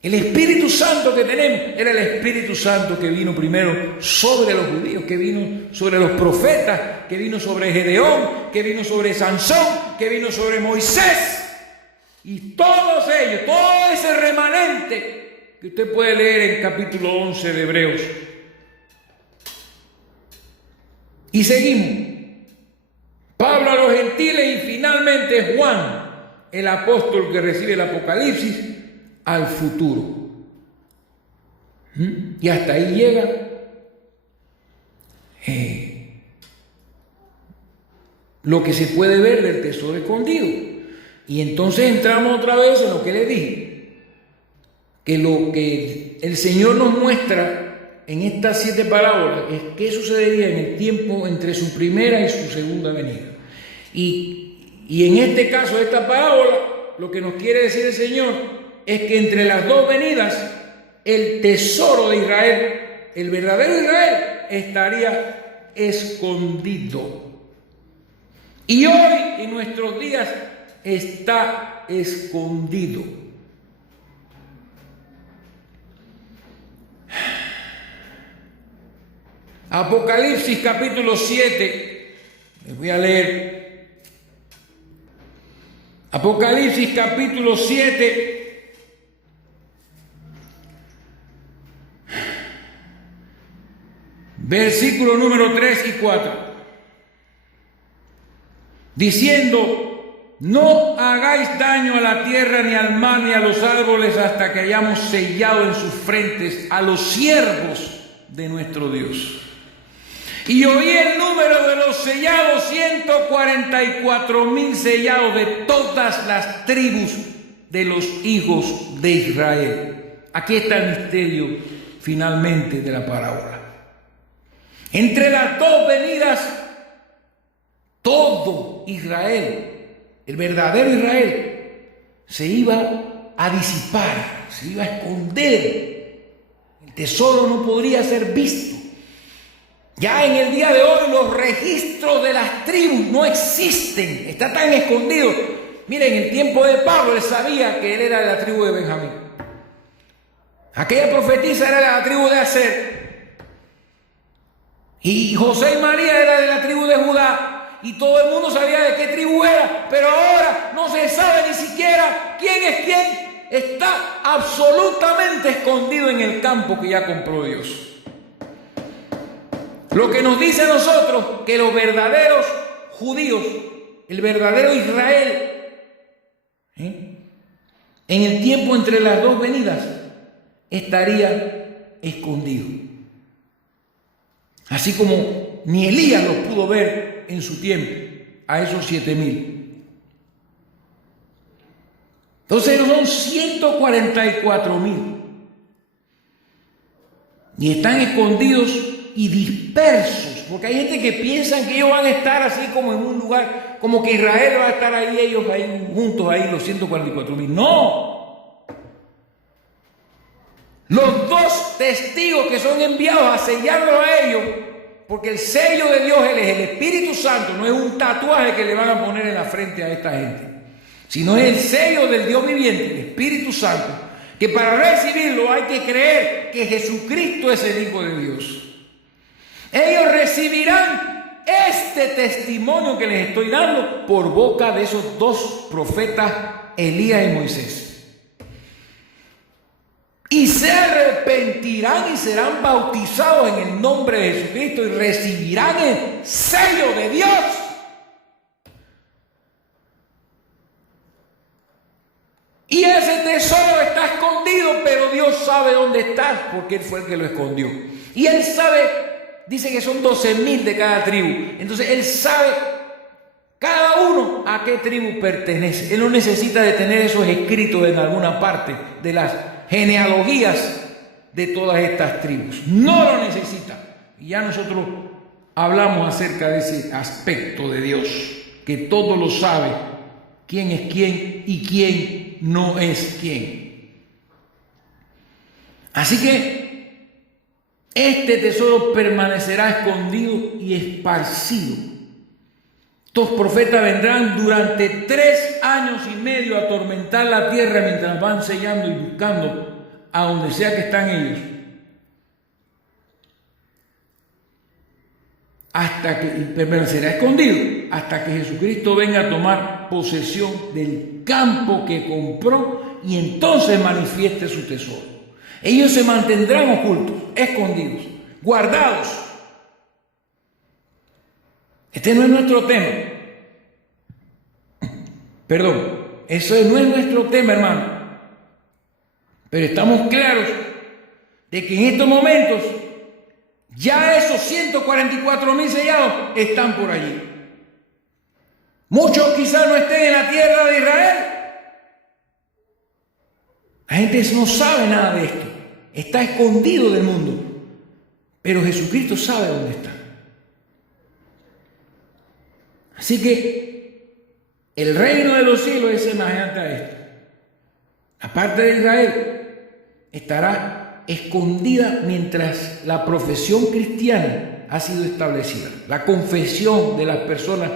El Espíritu Santo que tenemos era el Espíritu Santo que vino primero sobre los judíos, que vino sobre los profetas, que vino sobre Gedeón, que vino sobre Sansón, que vino sobre Moisés. Y todos ellos, todo ese remanente que usted puede leer en capítulo 11 de Hebreos. Y seguimos. Pablo a los gentiles y finalmente Juan, el apóstol que recibe el Apocalipsis, al futuro. Y hasta ahí llega lo que se puede ver del tesoro escondido. Y entonces entramos otra vez en lo que le dije, que lo que el Señor nos muestra en estas 7 parábolas es qué sucedería en el tiempo entre su primera y su segunda venida. Y en este caso, esta parábola, lo que nos quiere decir el Señor es que entre las dos venidas, el tesoro de Israel, el verdadero Israel, estaría escondido. Y hoy, en nuestros días, está escondido. Apocalipsis capítulo 7, les voy a leer. Apocalipsis capítulo 7, versículo número 3 y 4, diciendo: no hagáis daño a la tierra, ni al mar, ni a los árboles, hasta que hayamos sellado en sus frentes a los siervos de nuestro Dios. Y oí el número de los sellados, 144,000 sellados de todas las tribus de los hijos de Israel. Aquí está el misterio finalmente de la parábola. Entre las dos venidas, todo Israel, el verdadero Israel, se iba a disipar, se iba a esconder. El tesoro no podría ser visto. Ya en el día de hoy los registros de las tribus no existen, está tan escondido. Miren, en el tiempo de Pablo él sabía que él era de la tribu de Benjamín. Aquella profetisa era de la tribu de Aser. Y José y María era de la tribu de Judá. Y todo el mundo sabía de qué tribu era. Pero ahora no se sabe ni siquiera quién es quién. Está absolutamente escondido en el campo que ya compró Dios. Lo que nos dice a nosotros que los verdaderos judíos, el verdadero Israel, en el tiempo entre las dos venidas, estaría escondido. Así como ni Elías los pudo ver en su tiempo, a esos 7,000. Entonces son 144,000. y están escondidos y dispersos, porque hay gente que piensa que ellos van a estar así como en un lugar, como que Israel va a estar ahí, ellos ahí juntos, ahí los 144,000. No. Los dos testigos que son enviados a sellarlos a ellos, porque el sello de Dios es el Espíritu Santo, no es un tatuaje que le van a poner en la frente a esta gente, sino es el sello del Dios viviente, el Espíritu Santo, que para recibirlo hay que creer que Jesucristo es el Hijo de Dios. Ellos recibirán este testimonio que les estoy dando por boca de esos dos profetas, Elías y Moisés. Y se arrepentirán y serán bautizados en el nombre de Jesucristo y recibirán el sello de Dios. Y ese tesoro está escondido, pero Dios sabe dónde está, porque Él fue el que lo escondió. Y Él sabe, dice que son 12,000 de cada tribu. Entonces Él sabe cada uno a qué tribu pertenece. Él no necesita de tener esos escritos en alguna parte de las genealogías de todas estas tribus. No lo necesita. Y ya nosotros hablamos acerca de ese aspecto de Dios, que todo lo sabe, quién es quién y quién no es quién. Así que este tesoro permanecerá escondido y esparcido. Estos profetas vendrán durante 3 años y medio a atormentar la tierra mientras van sellando y buscando a donde sea que están ellos, hasta que permanecerá escondido hasta que Jesucristo venga a tomar posesión del campo que compró y entonces manifieste su tesoro. Ellos se mantendrán ocultos, escondidos, guardados. Este no es nuestro tema. Perdón, eso no es nuestro tema, hermano. Pero estamos claros de que en estos momentos ya esos 144,000 sellados están por allí. Muchos quizás no estén en la tierra de Israel. La gente no sabe nada de esto. Está escondido del mundo. Pero Jesucristo sabe dónde está. Así que el reino de los cielos es semejante a esto. La parte de Israel estará escondida mientras la profesión cristiana ha sido establecida. La confesión de las personas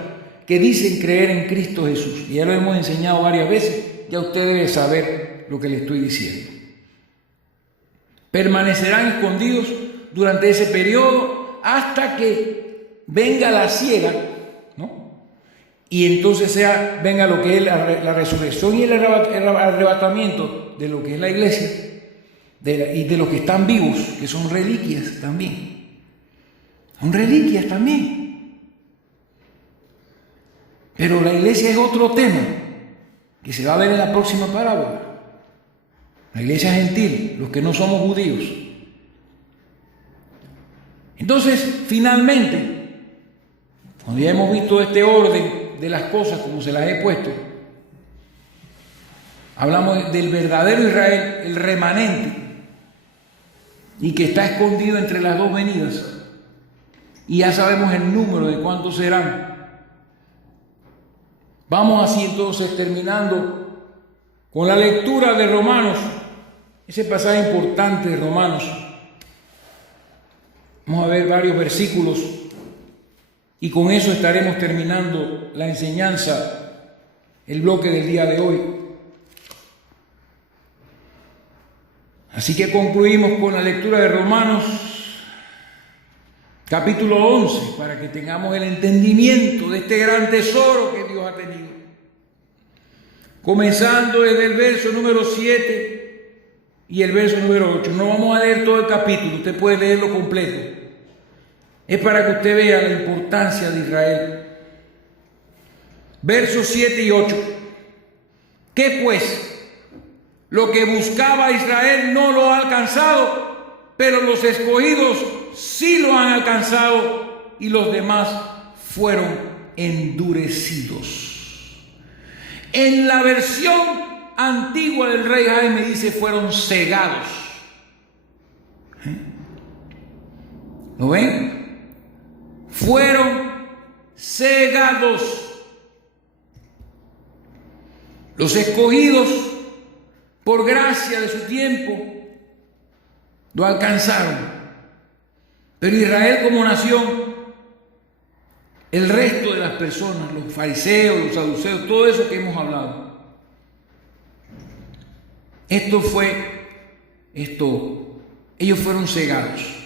que dicen creer en Cristo Jesús. Y ya lo hemos enseñado varias veces. Ya usted debe saber lo que le estoy diciendo. Permanecerán escondidos durante ese periodo hasta que venga la siega, ¿no? Y entonces venga lo que es la resurrección y el arrebatamiento de lo que es la iglesia y de los que están vivos, que son reliquias también. Son reliquias también. Pero la iglesia es otro tema que se va a ver en la próxima parábola. La iglesia gentil, los que no somos judíos. Entonces, finalmente, cuando ya hemos visto este orden de las cosas como se las he puesto, hablamos del verdadero Israel, el remanente, y que está escondido entre las dos venidas. Y ya sabemos el número de cuántos serán. Vamos así entonces terminando con la lectura de Romanos, ese pasaje importante de Romanos. Vamos a ver varios versículos y con eso estaremos terminando la enseñanza, el bloque del día de hoy. Así que concluimos con la lectura de Romanos capítulo 11, para que tengamos el entendimiento de este gran tesoro que Dios ha tenido. Comenzando desde el verso número 7 y el verso número 8. No vamos a leer todo el capítulo, usted puede leerlo completo. Es para que usted vea la importancia de Israel. Versos 7 y 8. ¿Qué pues? Lo que buscaba Israel no lo ha alcanzado, pero los escogidos sí lo han alcanzado y los demás fueron endurecidos. En la versión antigua del rey Jaime dice fueron cegados. ¿Lo ven? Fueron cegados. Los escogidos, por gracia de su tiempo, lo alcanzaron. Pero Israel como nación, el resto de las personas, los fariseos, los saduceos, todo eso que hemos hablado, ellos fueron cegados.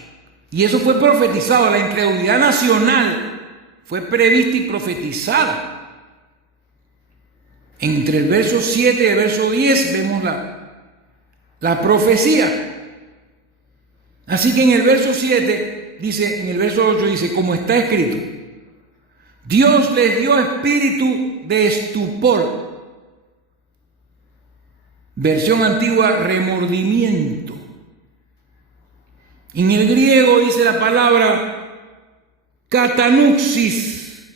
Y eso fue profetizado, la incredulidad nacional fue prevista y profetizada. Entre el verso 7 y el verso 10 vemos la profecía. Así que en el verso 7 dice, en el verso 8 dice, como está escrito, Dios les dio espíritu de estupor. Versión antigua, remordimiento. En el griego dice la palabra katanuxis,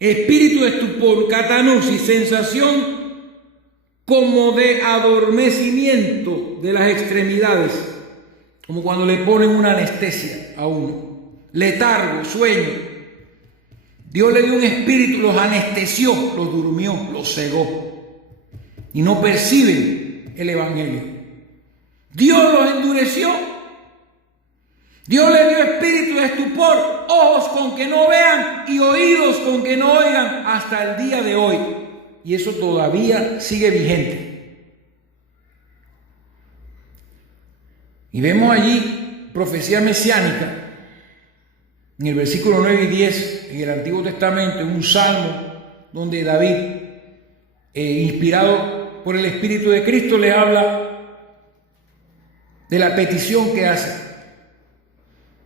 espíritu de estupor, katanuxis, sensación como de adormecimiento de las extremidades, como cuando le ponen una anestesia a uno, letargo, sueño. Dios le dio un espíritu, los anestesió, los durmió, los cegó y no perciben el evangelio. Dios los endureció. Dios le dio espíritu de estupor, ojos con que no vean y oídos con que no oigan hasta el día de hoy. Y eso todavía sigue vigente. Y vemos allí profecía mesiánica. En el versículo 9 y 10, en el Antiguo Testamento, en un salmo donde David, inspirado por el Espíritu de Cristo, le habla de la petición que hace.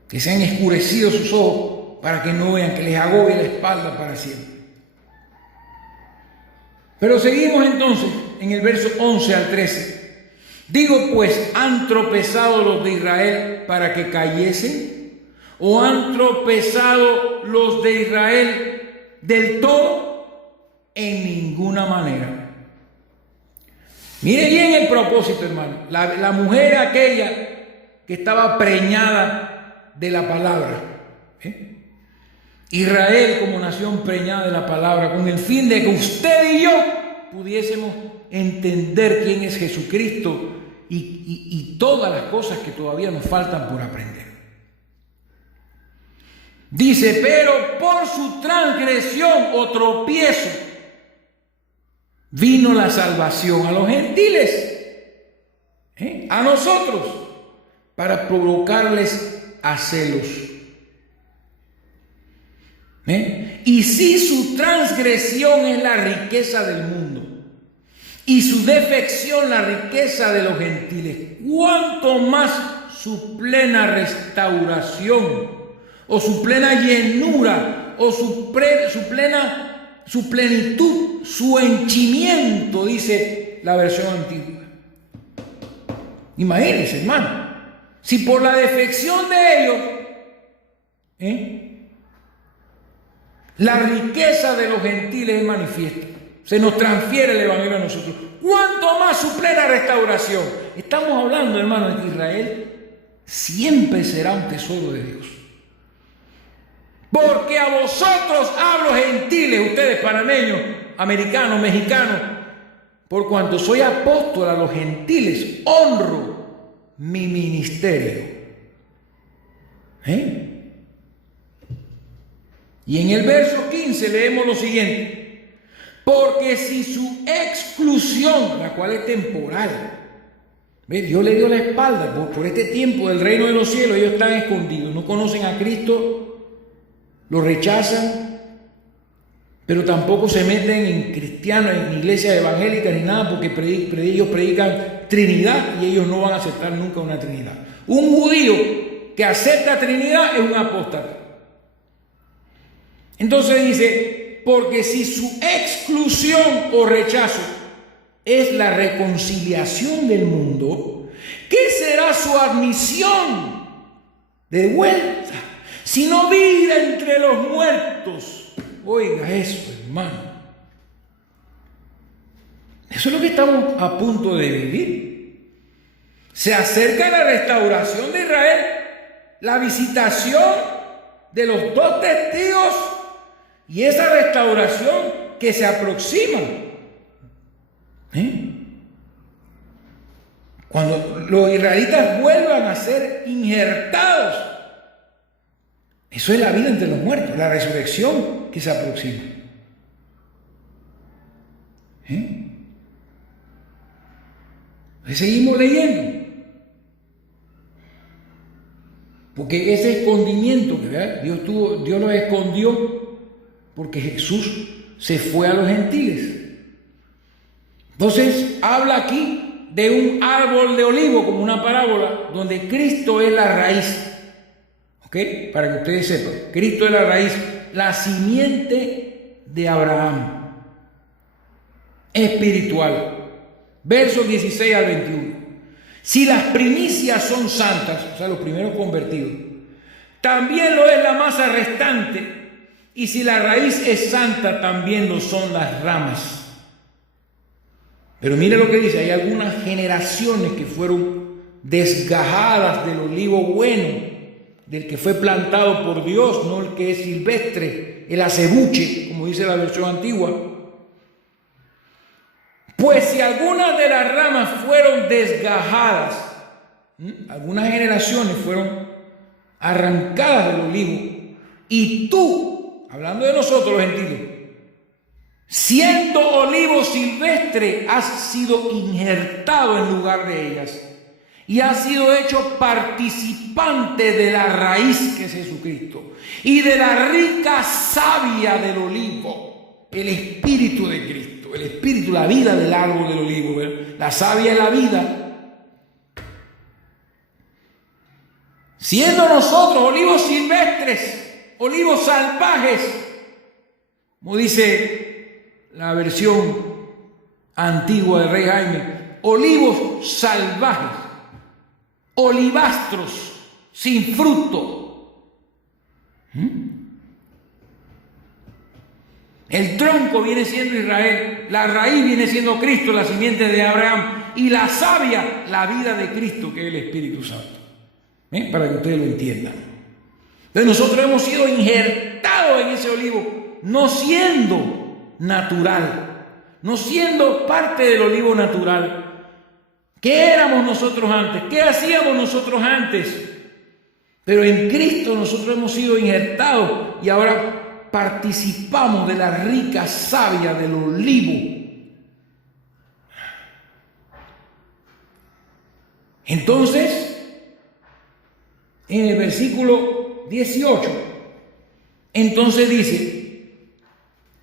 Que se han escurecido sus ojos para que no vean, que les agobie la espalda para siempre. Pero seguimos entonces en el verso 11 al 13. Digo pues, ¿han tropezado los de Israel para que cayesen? ¿O han tropezado los de Israel del todo? En ninguna manera. Mire bien el propósito, hermano. La mujer aquella que estaba preñada de la palabra, Israel como nación preñada de la palabra, con el fin de que usted y yo pudiésemos entender quién es Jesucristo y todas las cosas que todavía nos faltan por aprender. Dice, pero por su transgresión o tropiezo vino la salvación a los gentiles, a nosotros, para provocarles a celos. Y si su transgresión es la riqueza del mundo y su defección la riqueza de los gentiles, cuánto más su plena restauración o su plena llenura o su plenitud, su henchimiento, dice la versión antigua. Imagínense, hermano. Si por la defección de ellos, la riqueza de los gentiles es manifiesta, se nos transfiere el evangelio a nosotros, ¿cuánto más su plena restauración? Estamos hablando, hermano, de que Israel siempre será un tesoro de Dios. Porque a vosotros hablo gentiles, ustedes panameños, americanos, mexicanos, por cuanto soy apóstol a los gentiles, honro mi ministerio. Y en el verso 15 leemos lo siguiente: porque si su exclusión, la cual es temporal, Dios le dio la espalda por este tiempo del reino de los cielos, ellos están escondidos, no conocen a Cristo, lo rechazan, pero tampoco se meten en cristianos, en iglesias evangélicas ni nada, porque ellos predican Trinidad y ellos no van a aceptar nunca una Trinidad. Un judío que acepta Trinidad es un apóstata. Entonces dice, porque si su exclusión o rechazo es la reconciliación del mundo, ¿qué será su admisión de vuelta? Sino vida entre los muertos. Oiga eso, hermano. Eso es lo que estamos a punto de vivir. Se acerca la restauración de Israel la visitación de los dos testigos y esa restauración que se aproxima. Cuando los israelitas vuelvan a ser injertados, eso es la vida entre los muertos, la resurrección que se aproxima. Seguimos leyendo. Porque ese escondimiento, ¿verdad? Dios lo escondió porque Jesús se fue a los gentiles. Entonces habla aquí de un árbol de olivo como una parábola donde Cristo es la raíz. ¿Ok? Para que ustedes sepan, Cristo es la raíz, la simiente de Abraham espiritual. Versos 16 al 21. Si las primicias son santas, o sea, los primeros convertidos, también lo es la masa restante, y si la raíz es santa, también lo son las ramas. Pero mire lo que dice, hay algunas generaciones que fueron desgajadas del olivo bueno, del que fue plantado por Dios, no el que es silvestre, el acebuche, como dice la versión antigua. Pues si algunas de las ramas fueron desgajadas, algunas generaciones fueron arrancadas del olivo, y tú, hablando de nosotros los gentiles, siendo olivo silvestre, has sido injertado en lugar de ellas y has sido hecho participante de la raíz que es Jesucristo y de la rica savia del olivo, el espíritu de Cristo. El espíritu, la vida del árbol del olivo, ¿verdad? La savia es la vida. Siendo nosotros olivos silvestres, olivos salvajes, como dice la versión antigua de Rey Jaime, olivos salvajes, olivastros sin fruto. El tronco viene siendo Israel, la raíz viene siendo Cristo, la simiente de Abraham, y la savia, la vida de Cristo, que es el Espíritu Santo. Para que ustedes lo entiendan. Entonces nosotros hemos sido injertados en ese olivo, no siendo natural, no siendo parte del olivo natural. ¿Qué éramos nosotros antes? ¿Qué hacíamos nosotros antes? Pero en Cristo nosotros hemos sido injertados y ahora participamos de la rica savia del olivo. Entonces, en el versículo 18, entonces dice,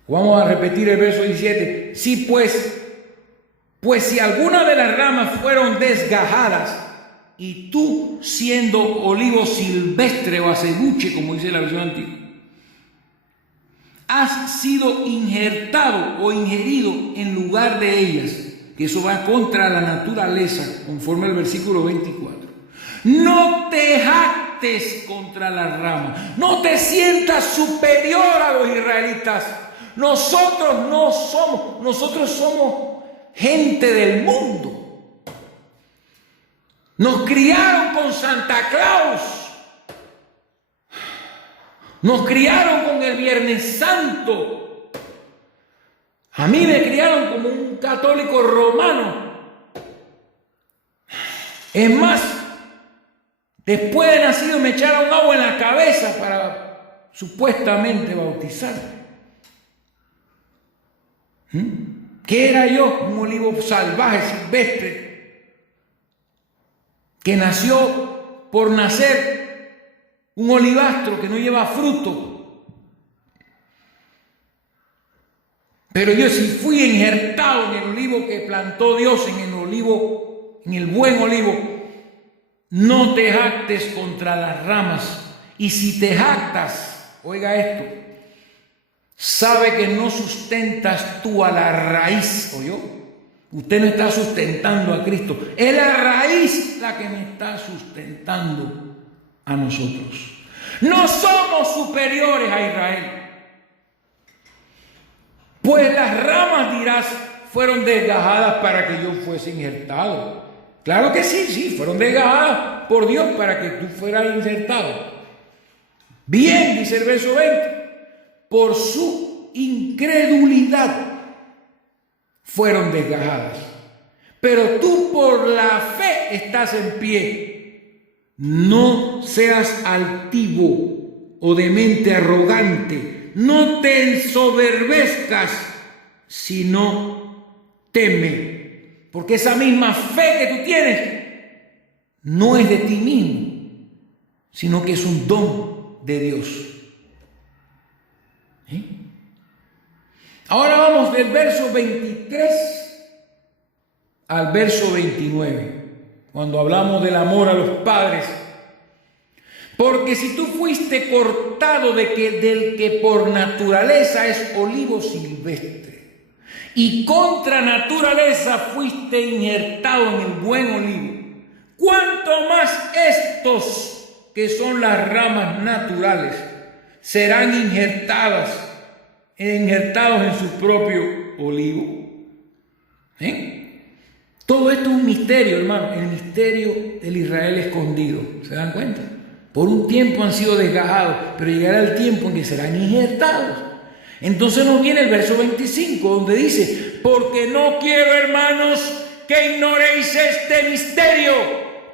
vamos a repetir el verso 17, sí pues si algunas de las ramas fueron desgajadas, y tú siendo olivo silvestre o acebuche, como dice la versión antigua, has sido injertado o ingerido en lugar de ellas, que eso va contra la naturaleza, conforme al versículo 24. No te jactes contra las ramas, no te sientas superior a los israelitas. Nosotros somos gente del mundo. Nos criaron con Santa Claus. Nos criaron con el Viernes Santo. A mí me criaron como un católico romano. Es más, después de nacido me echaron agua en la cabeza para supuestamente bautizarme. ¿Qué era yo? Un olivo salvaje, silvestre, que nació por nacer. Un olivastro que no lleva fruto. Pero yo sí fui injertado en el olivo que plantó Dios, en el buen olivo. No te jactes contra las ramas. Y si te jactas, oiga esto, sabe que no sustentas tú a la raíz, ¿oyó? Usted no está sustentando a Cristo. Es la raíz la que me está sustentando a nosotros. No somos superiores a Israel. Pues las ramas, dirás, fueron desgajadas para que yo fuese injertado. Claro que sí, sí, fueron desgajadas por Dios para que tú fueras injertado. Bien, dice el verso 20, por su incredulidad fueron desgajadas. Pero tú por la fe estás en pie. No seas altivo o de mente arrogante. No te ensoberbezcas, sino teme. Porque esa misma fe que tú tienes no es de ti mismo, sino que es un don de Dios. ¿Eh? Ahora vamos del verso 23 al verso 29, cuando hablamos del amor a los padres. Porque si tú fuiste cortado del que por naturaleza es olivo silvestre, y contra naturaleza fuiste injertado en el buen olivo, cuánto más estos que son las ramas naturales serán injertados en su propio olivo. Todo esto es un misterio, hermano, el misterio del Israel escondido. ¿Se dan cuenta? Por un tiempo han sido desgajados, pero llegará el tiempo en que serán injertados. Entonces nos viene el verso 25, donde dice: porque no quiero, hermanos, que ignoréis este misterio,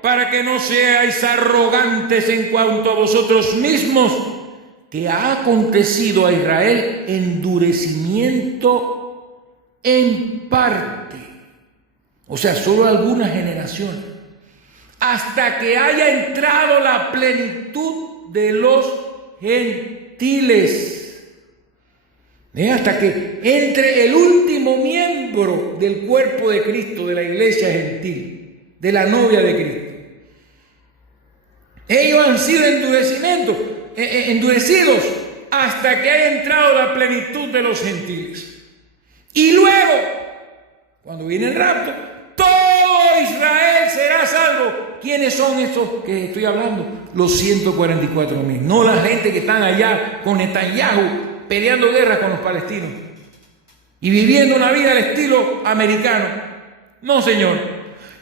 para que no seáis arrogantes en cuanto a vosotros mismos, que ha acontecido a Israel endurecimiento en parte, o sea, solo algunas generaciones, hasta que haya entrado la plenitud de los gentiles. Hasta que entre el último miembro del cuerpo de Cristo, de la iglesia gentil, de la novia de Cristo. Ellos han sido endurecidos hasta que haya entrado la plenitud de los gentiles. Y luego, cuando viene el rapto, todo Israel será salvo. ¿Quiénes son estos que estoy hablando? Los 144.000. No la gente que están allá con Netanyahu peleando guerra con los palestinos y viviendo una vida al estilo americano. No, señor.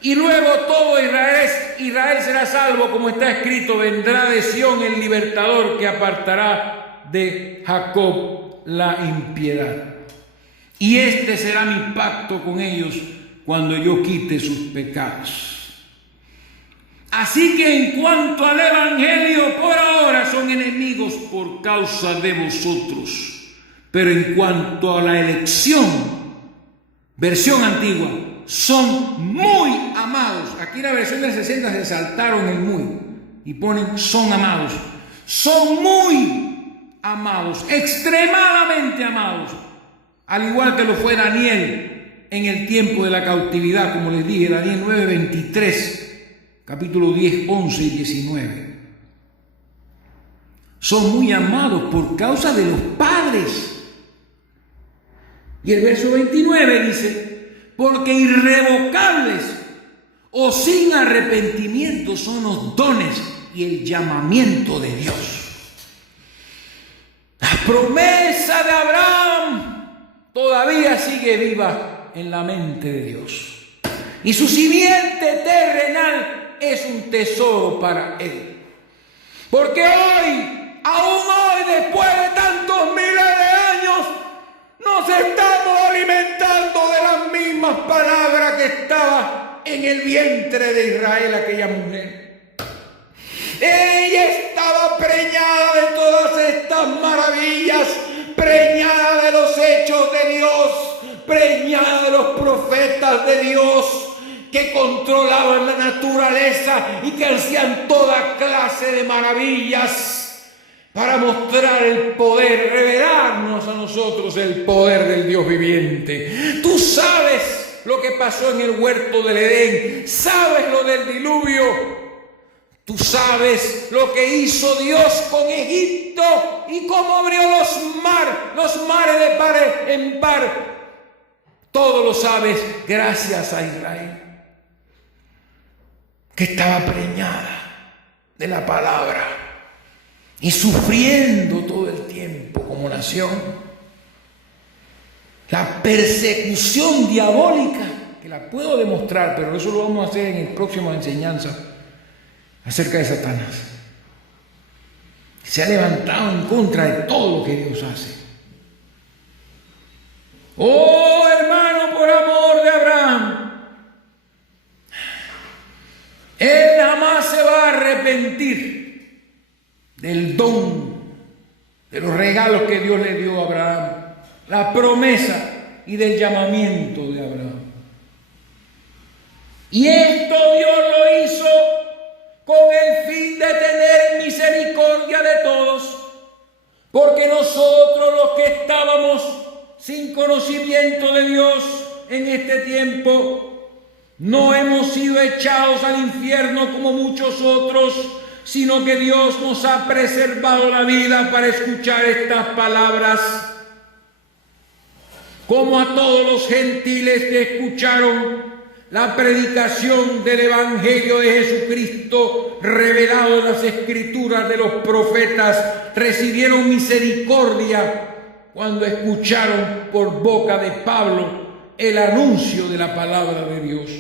Y luego todo Israel será salvo, como está escrito: vendrá de Sión el libertador que apartará de Jacob la impiedad. Y este será mi pacto con ellos cuando yo quite sus pecados. Así que en cuanto al evangelio, por ahora son enemigos por causa de vosotros. Pero en cuanto a la elección, versión antigua, son muy amados. Aquí en la versión del 60 se saltaron el muy y ponen son amados. Son muy amados, extremadamente amados. Al igual que lo fue Daniel en el tiempo de la cautividad, como les dije, Daniel 9:23. Capítulo 10, 11 y 19. Son muy amados por causa de los padres. Y el verso 29 dice: porque irrevocables o sin arrepentimiento son los dones y el llamamiento de Dios. La promesa de Abraham todavía sigue viva en la mente de Dios. Y su simiente terrenal es un tesoro para él. Porque hoy, aún hoy, después de tantos miles de años, nos estamos alimentando de las mismas palabras que estaba en el vientre de Israel aquella mujer. Ella estaba preñada de todas estas maravillas, preñada de los hechos de Dios, preñada de los profetas de Dios, que controlaban la naturaleza y que hacían toda clase de maravillas para mostrar el poder, revelarnos a nosotros el poder del Dios viviente. Tú sabes lo que pasó en el huerto del Edén, sabes lo del diluvio, tú sabes lo que hizo Dios con Egipto y cómo abrió los mares de par en par. Todo lo sabes gracias a Israel, que estaba preñada de la palabra y sufriendo todo el tiempo como nación la persecución diabólica que la puedo demostrar, pero eso lo vamos a hacer en la próxima enseñanza acerca de Satanás. Se ha levantado en contra de todo lo que Dios hace. Oh, hermano, por amor de Abraham, él jamás se va a arrepentir del don, de los regalos que Dios le dio a Abraham, la promesa y del llamamiento de Abraham. Y esto Dios lo hizo con el fin de tener misericordia de todos, porque nosotros los que estábamos sin conocimiento de Dios en este tiempo, no hemos sido echados al infierno como muchos otros, sino que Dios nos ha preservado la vida para escuchar estas palabras. Como a todos los gentiles que escucharon la predicación del Evangelio de Jesucristo revelado en las Escrituras de los profetas, recibieron misericordia cuando escucharon por boca de Pablo el anuncio de la palabra de Dios.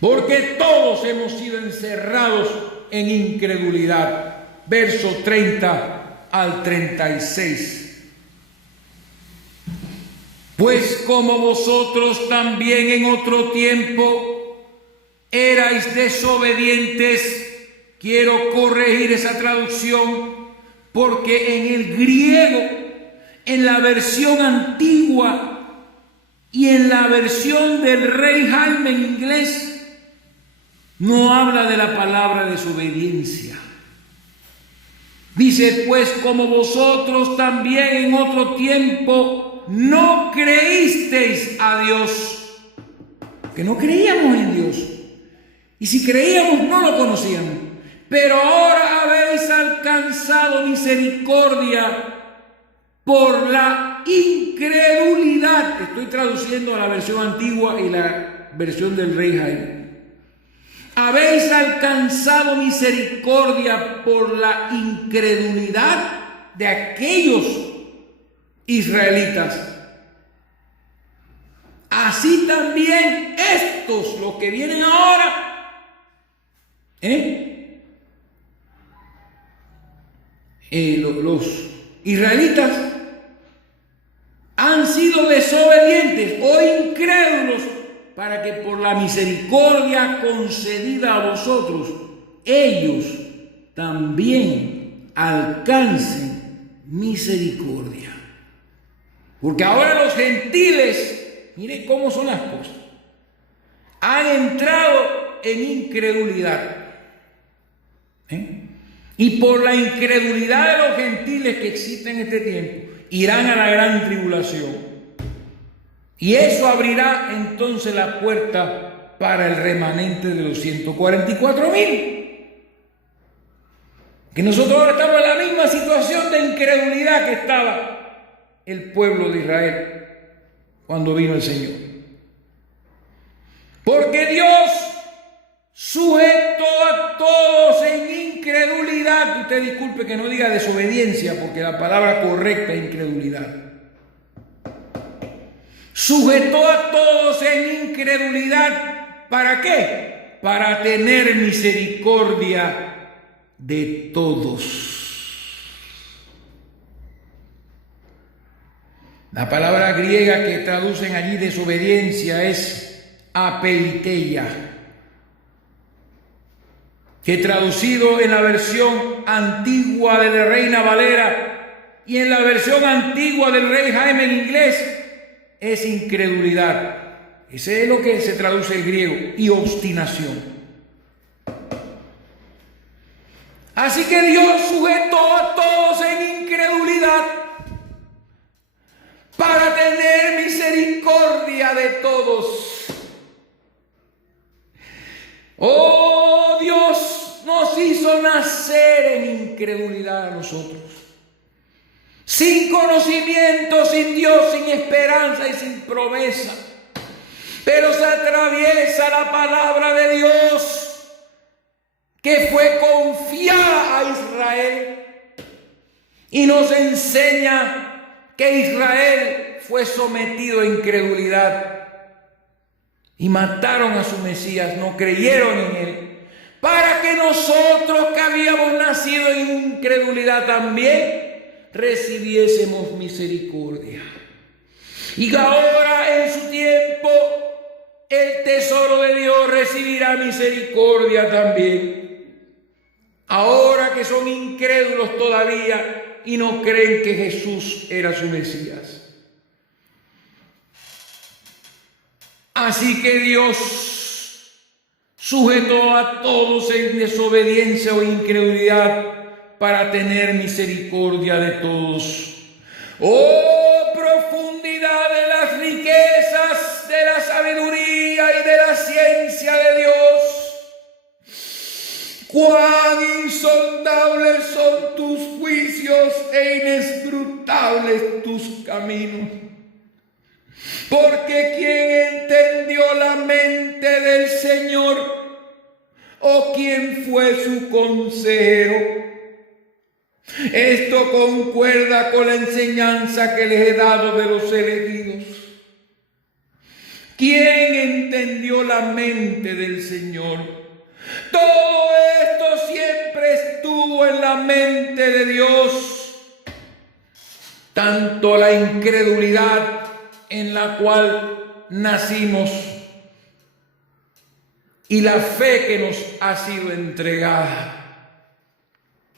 Porque todos hemos sido encerrados en incredulidad. Verso 30 al 36. Pues como vosotros también en otro tiempo erais desobedientes, quiero corregir esa traducción, porque en el griego, en la versión antigua y en la versión del Rey Jaime en inglés, no habla de la palabra desobediencia. Dice, pues como vosotros también en otro tiempo no creísteis a Dios, que no creíamos en Dios, y si creíamos no lo conocíamos, pero ahora habéis alcanzado misericordia por la incredulidad. Estoy traduciendo a la versión antigua y la versión del Rey Jaime. Habéis alcanzado misericordia por la incredulidad de aquellos israelitas. Así también estos, los que vienen ahora, los israelitas han sido desobedientes o incrédulos, para que por la misericordia concedida a vosotros, ellos también alcancen misericordia. Porque ahora los gentiles, mire cómo son las cosas, han entrado en incredulidad. Y por la incredulidad de los gentiles que existen en este tiempo, irán a la gran tribulación. Y eso abrirá entonces la puerta para el remanente de los 144,000. Que nosotros ahora estamos en la misma situación de incredulidad que estaba el pueblo de Israel cuando vino el Señor. Porque Dios sujetó a todos en incredulidad. Usted disculpe que no diga desobediencia, porque la palabra correcta es incredulidad. Sujetó a todos en incredulidad. ¿Para qué? Para tener misericordia de todos. La palabra griega que traducen allí desobediencia es apeiteia, que traducido en la versión antigua de la Reina Valera y en la versión antigua del Rey Jaime en inglés es incredulidad. Ese es lo que se traduce en griego, y obstinación. Así que Dios sujetó a todos en incredulidad para tener misericordia de todos. Oh, Dios nos hizo nacer en incredulidad a nosotros. Sin conocimiento, sin Dios, sin esperanza y sin promesa. Pero se atraviesa la palabra de Dios que fue confiada a Israel y nos enseña que Israel fue sometido a incredulidad y mataron a su Mesías, no creyeron en él, para que nosotros que habíamos nacido en incredulidad también recibiésemos misericordia. Y ahora en su tiempo el tesoro de Dios recibirá misericordia también. Ahora que son incrédulos todavía y no creen que Jesús era su Mesías. Así que Dios sujetó a todos en desobediencia o incredulidad para tener misericordia de todos. ¡Oh, profundidad de las riquezas, de la sabiduría y de la ciencia de Dios! ¡Cuán insondables son tus juicios e inescrutables tus caminos! Porque ¿quién entendió la mente del Señor? ¿O quién fue su consejero? Esto concuerda con la enseñanza que les he dado de los elegidos. ¿Quién entendió la mente del Señor? Todo esto siempre estuvo en la mente de Dios. Tanto la incredulidad en la cual nacimos y la fe que nos ha sido entregada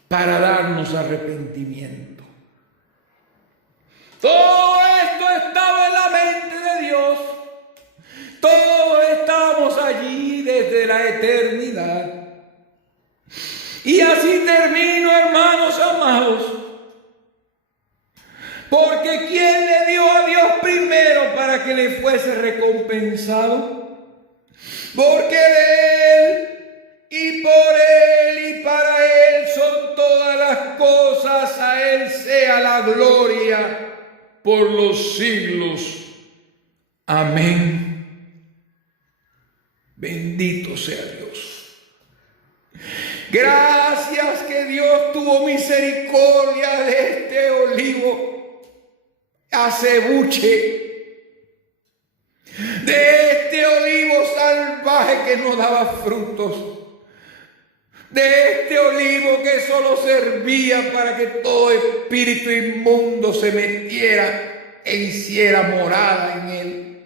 para darnos arrepentimiento. Todo esto estaba en la mente de Dios. Todos estamos allí desde la eternidad. Y así termino, hermanos amados. Porque ¿quién le dio a Dios primero para que le fuese recompensado? Porque de Él y por Él y para Él son todas las cosas. A Él sea la gloria por los siglos. Amén. Bendito sea Dios. Gracias que Dios tuvo misericordia de este olivo acebuche, de este olivo salvaje que no daba frutos, de este olivo que solo servía para que todo espíritu inmundo se metiera e hiciera morada en él.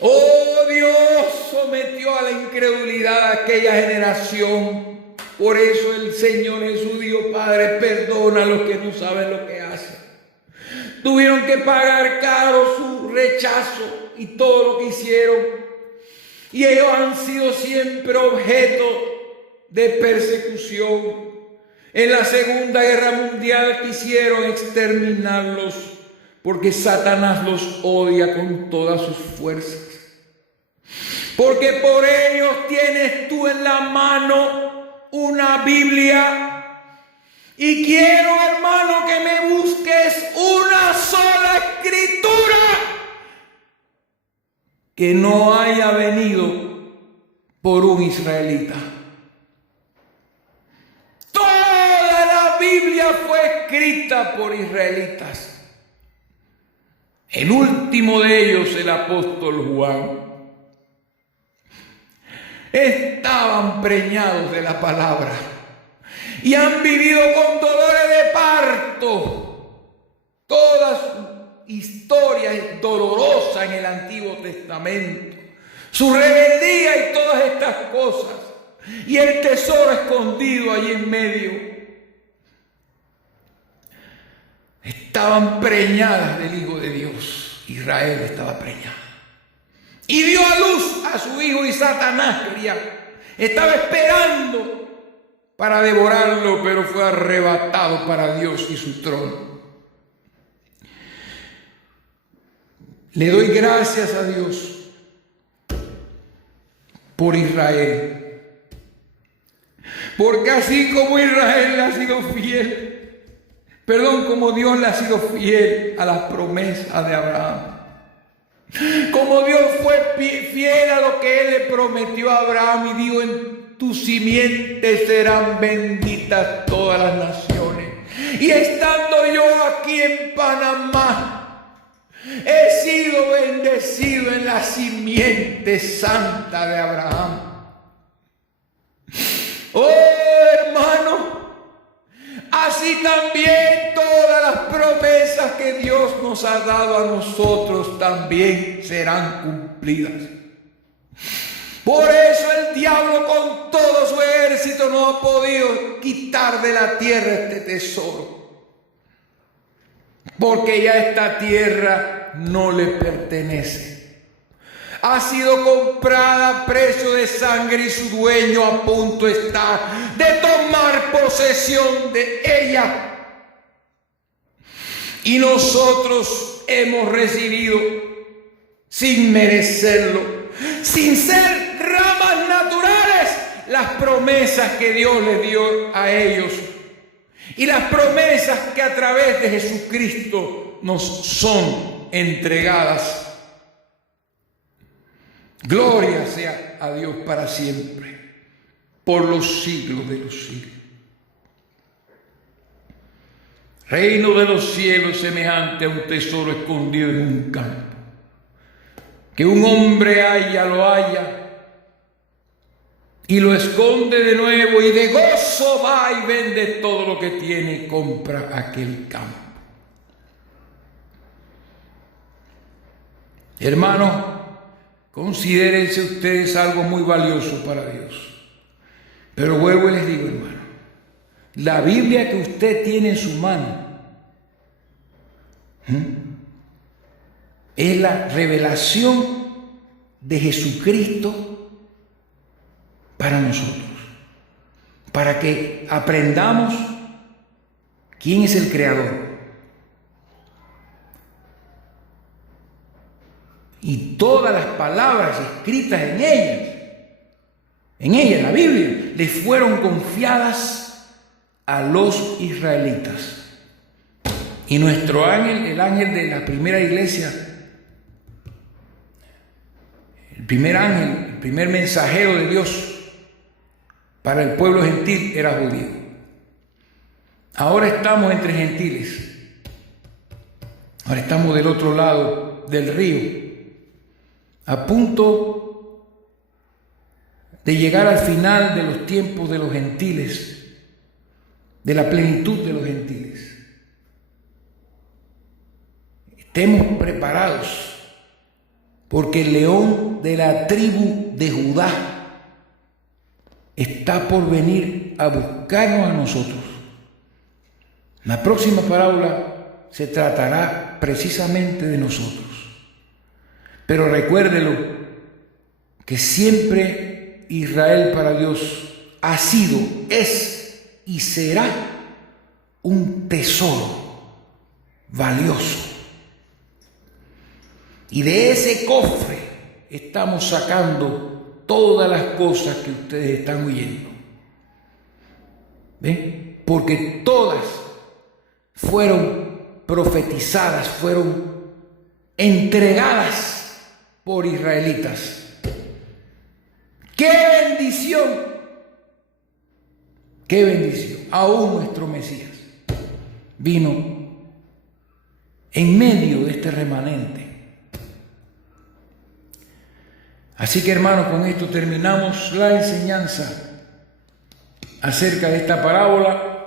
Oh, Dios sometió a la incredulidad a aquella generación. Por eso el Señor Jesús dijo: Padre, perdona a los que no saben lo que hacen. Tuvieron que pagar caro su rechazo y todo lo que hicieron. Y ellos han sido siempre objeto de persecución. En la Segunda Guerra Mundial quisieron exterminarlos porque Satanás los odia con todas sus fuerzas. Porque por ellos tienes tú en la mano una Biblia. Y quiero, hermano, que me busques una sola escritura que no haya venido por un israelita. Toda la Biblia fue escrita por israelitas. El último de ellos, el apóstol Juan. Estaban preñados de la palabra y han vivido con dolores de parto. Toda su historia es dolorosa en el Antiguo Testamento. Su rebeldía y todas estas cosas. Y el tesoro escondido allí en medio. Estaban preñadas del Hijo de Dios. Israel estaba preñada. Y dio a luz a su hijo y Satanás estaba esperando para devorarlo, pero fue arrebatado para Dios y su trono. Le doy gracias a Dios por Israel. Porque así como Israel le ha sido fiel, como Dios le ha sido fiel a las promesas de Abraham. Como Dios fue fiel a lo que Él le prometió a Abraham y dijo: en tu simiente serán benditas todas las naciones. Y estando yo aquí en Panamá, He sido bendecido en la simiente santa de Abraham. Oh, hermano, así también todas las promesas que Dios nos ha dado a nosotros también serán cumplidas. Por eso el diablo con todo su ejército no ha podido quitar de la tierra este tesoro. Porque ya esta tierra no le pertenece. Ha sido comprada a precio de sangre y su dueño a punto está de tomar posesión de ella. Y nosotros hemos recibido sin merecerlo, sin ser ramas naturales, las promesas que Dios les dio a ellos y las promesas que a través de Jesucristo nos son entregadas. Gloria sea a Dios para siempre, por los siglos de los siglos. Reino de los cielos semejante a un tesoro escondido en un campo, que un hombre lo halla y lo esconde de nuevo, y de gozo va y vende todo lo que tiene y compra aquel campo. Hermanos, considérense ustedes algo muy valioso para Dios. Pero vuelvo y les digo, hermano, la Biblia que usted tiene en su mano es la revelación de Jesucristo para nosotros, para que aprendamos quién es el Creador. Y todas las palabras escritas en ella, en la Biblia, les fueron confiadas a los israelitas. Y nuestro ángel, el ángel de la primera iglesia, el primer ángel, el primer mensajero de Dios para el pueblo gentil era judío. Ahora estamos entre gentiles. Ahora estamos del otro lado del río, a punto de llegar al final de los tiempos de los gentiles, de la plenitud de los gentiles. Estemos preparados, porque el león de la tribu de Judá está por venir a buscarnos a nosotros. La próxima parábola se tratará precisamente de nosotros. Pero recuérdelo, que siempre Israel para Dios ha sido, es y será un tesoro valioso. Y de ese cofre estamos sacando todas las cosas que ustedes están oyendo. ¿Ven? Porque todas fueron profetizadas, fueron entregadas por israelitas. ¡Qué bendición! ¡Qué bendición! Aún nuestro Mesías vino en medio de este remanente. Así que, hermanos, con esto terminamos la enseñanza acerca de esta parábola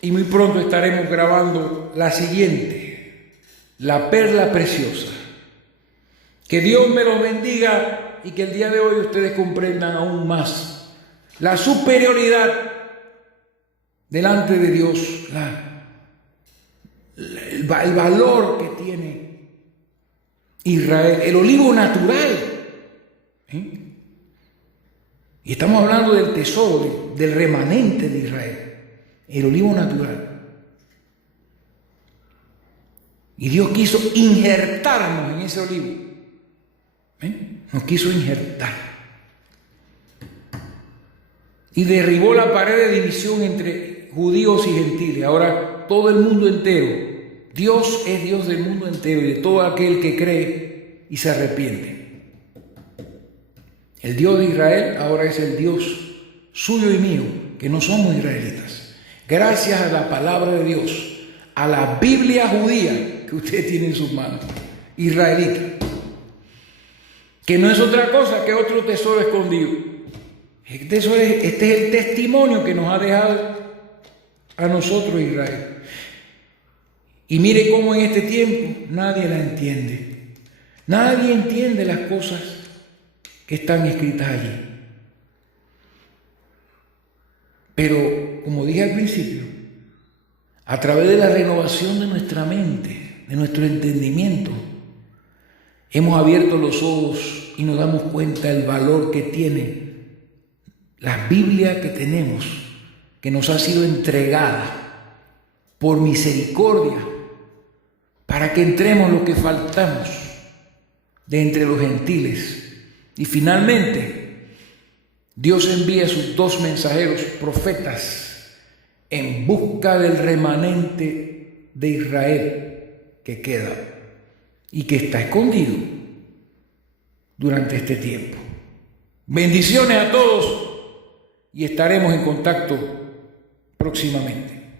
y muy pronto estaremos grabando la siguiente, la perla preciosa. Que Dios me los bendiga y que el día de hoy ustedes comprendan aún más la superioridad delante de Dios, el valor que tiene Israel, el olivo natural. Y estamos hablando del tesoro, del remanente de Israel, el olivo natural. Y Dios quiso injertarnos en ese olivo. Nos quiso injertar. Y derribó la pared de división entre judíos y gentiles. Ahora todo el mundo entero. Dios es Dios del mundo entero y de todo aquel que cree y se arrepiente. El Dios de Israel ahora es el Dios suyo y mío, que no somos israelitas. Gracias a la palabra de Dios, a la Biblia judía que usted tiene en sus manos. israelita, que no es otra cosa que otro tesoro escondido. Este es el testimonio que nos ha dejado a nosotros Israel. Y mire cómo en este tiempo nadie la entiende. Nadie entiende las cosas que están escritas allí. Pero, como dije al principio, a través de la renovación de nuestra mente, de nuestro entendimiento, hemos abierto los ojos y nos damos cuenta del valor que tiene la Biblia que tenemos, que nos ha sido entregada por misericordia, para que entremos lo que faltamos de entre los gentiles. Y finalmente, Dios envía a sus 2 mensajeros, profetas, en busca del remanente de Israel que queda y que está escondido durante este tiempo. Bendiciones a todos y estaremos en contacto próximamente.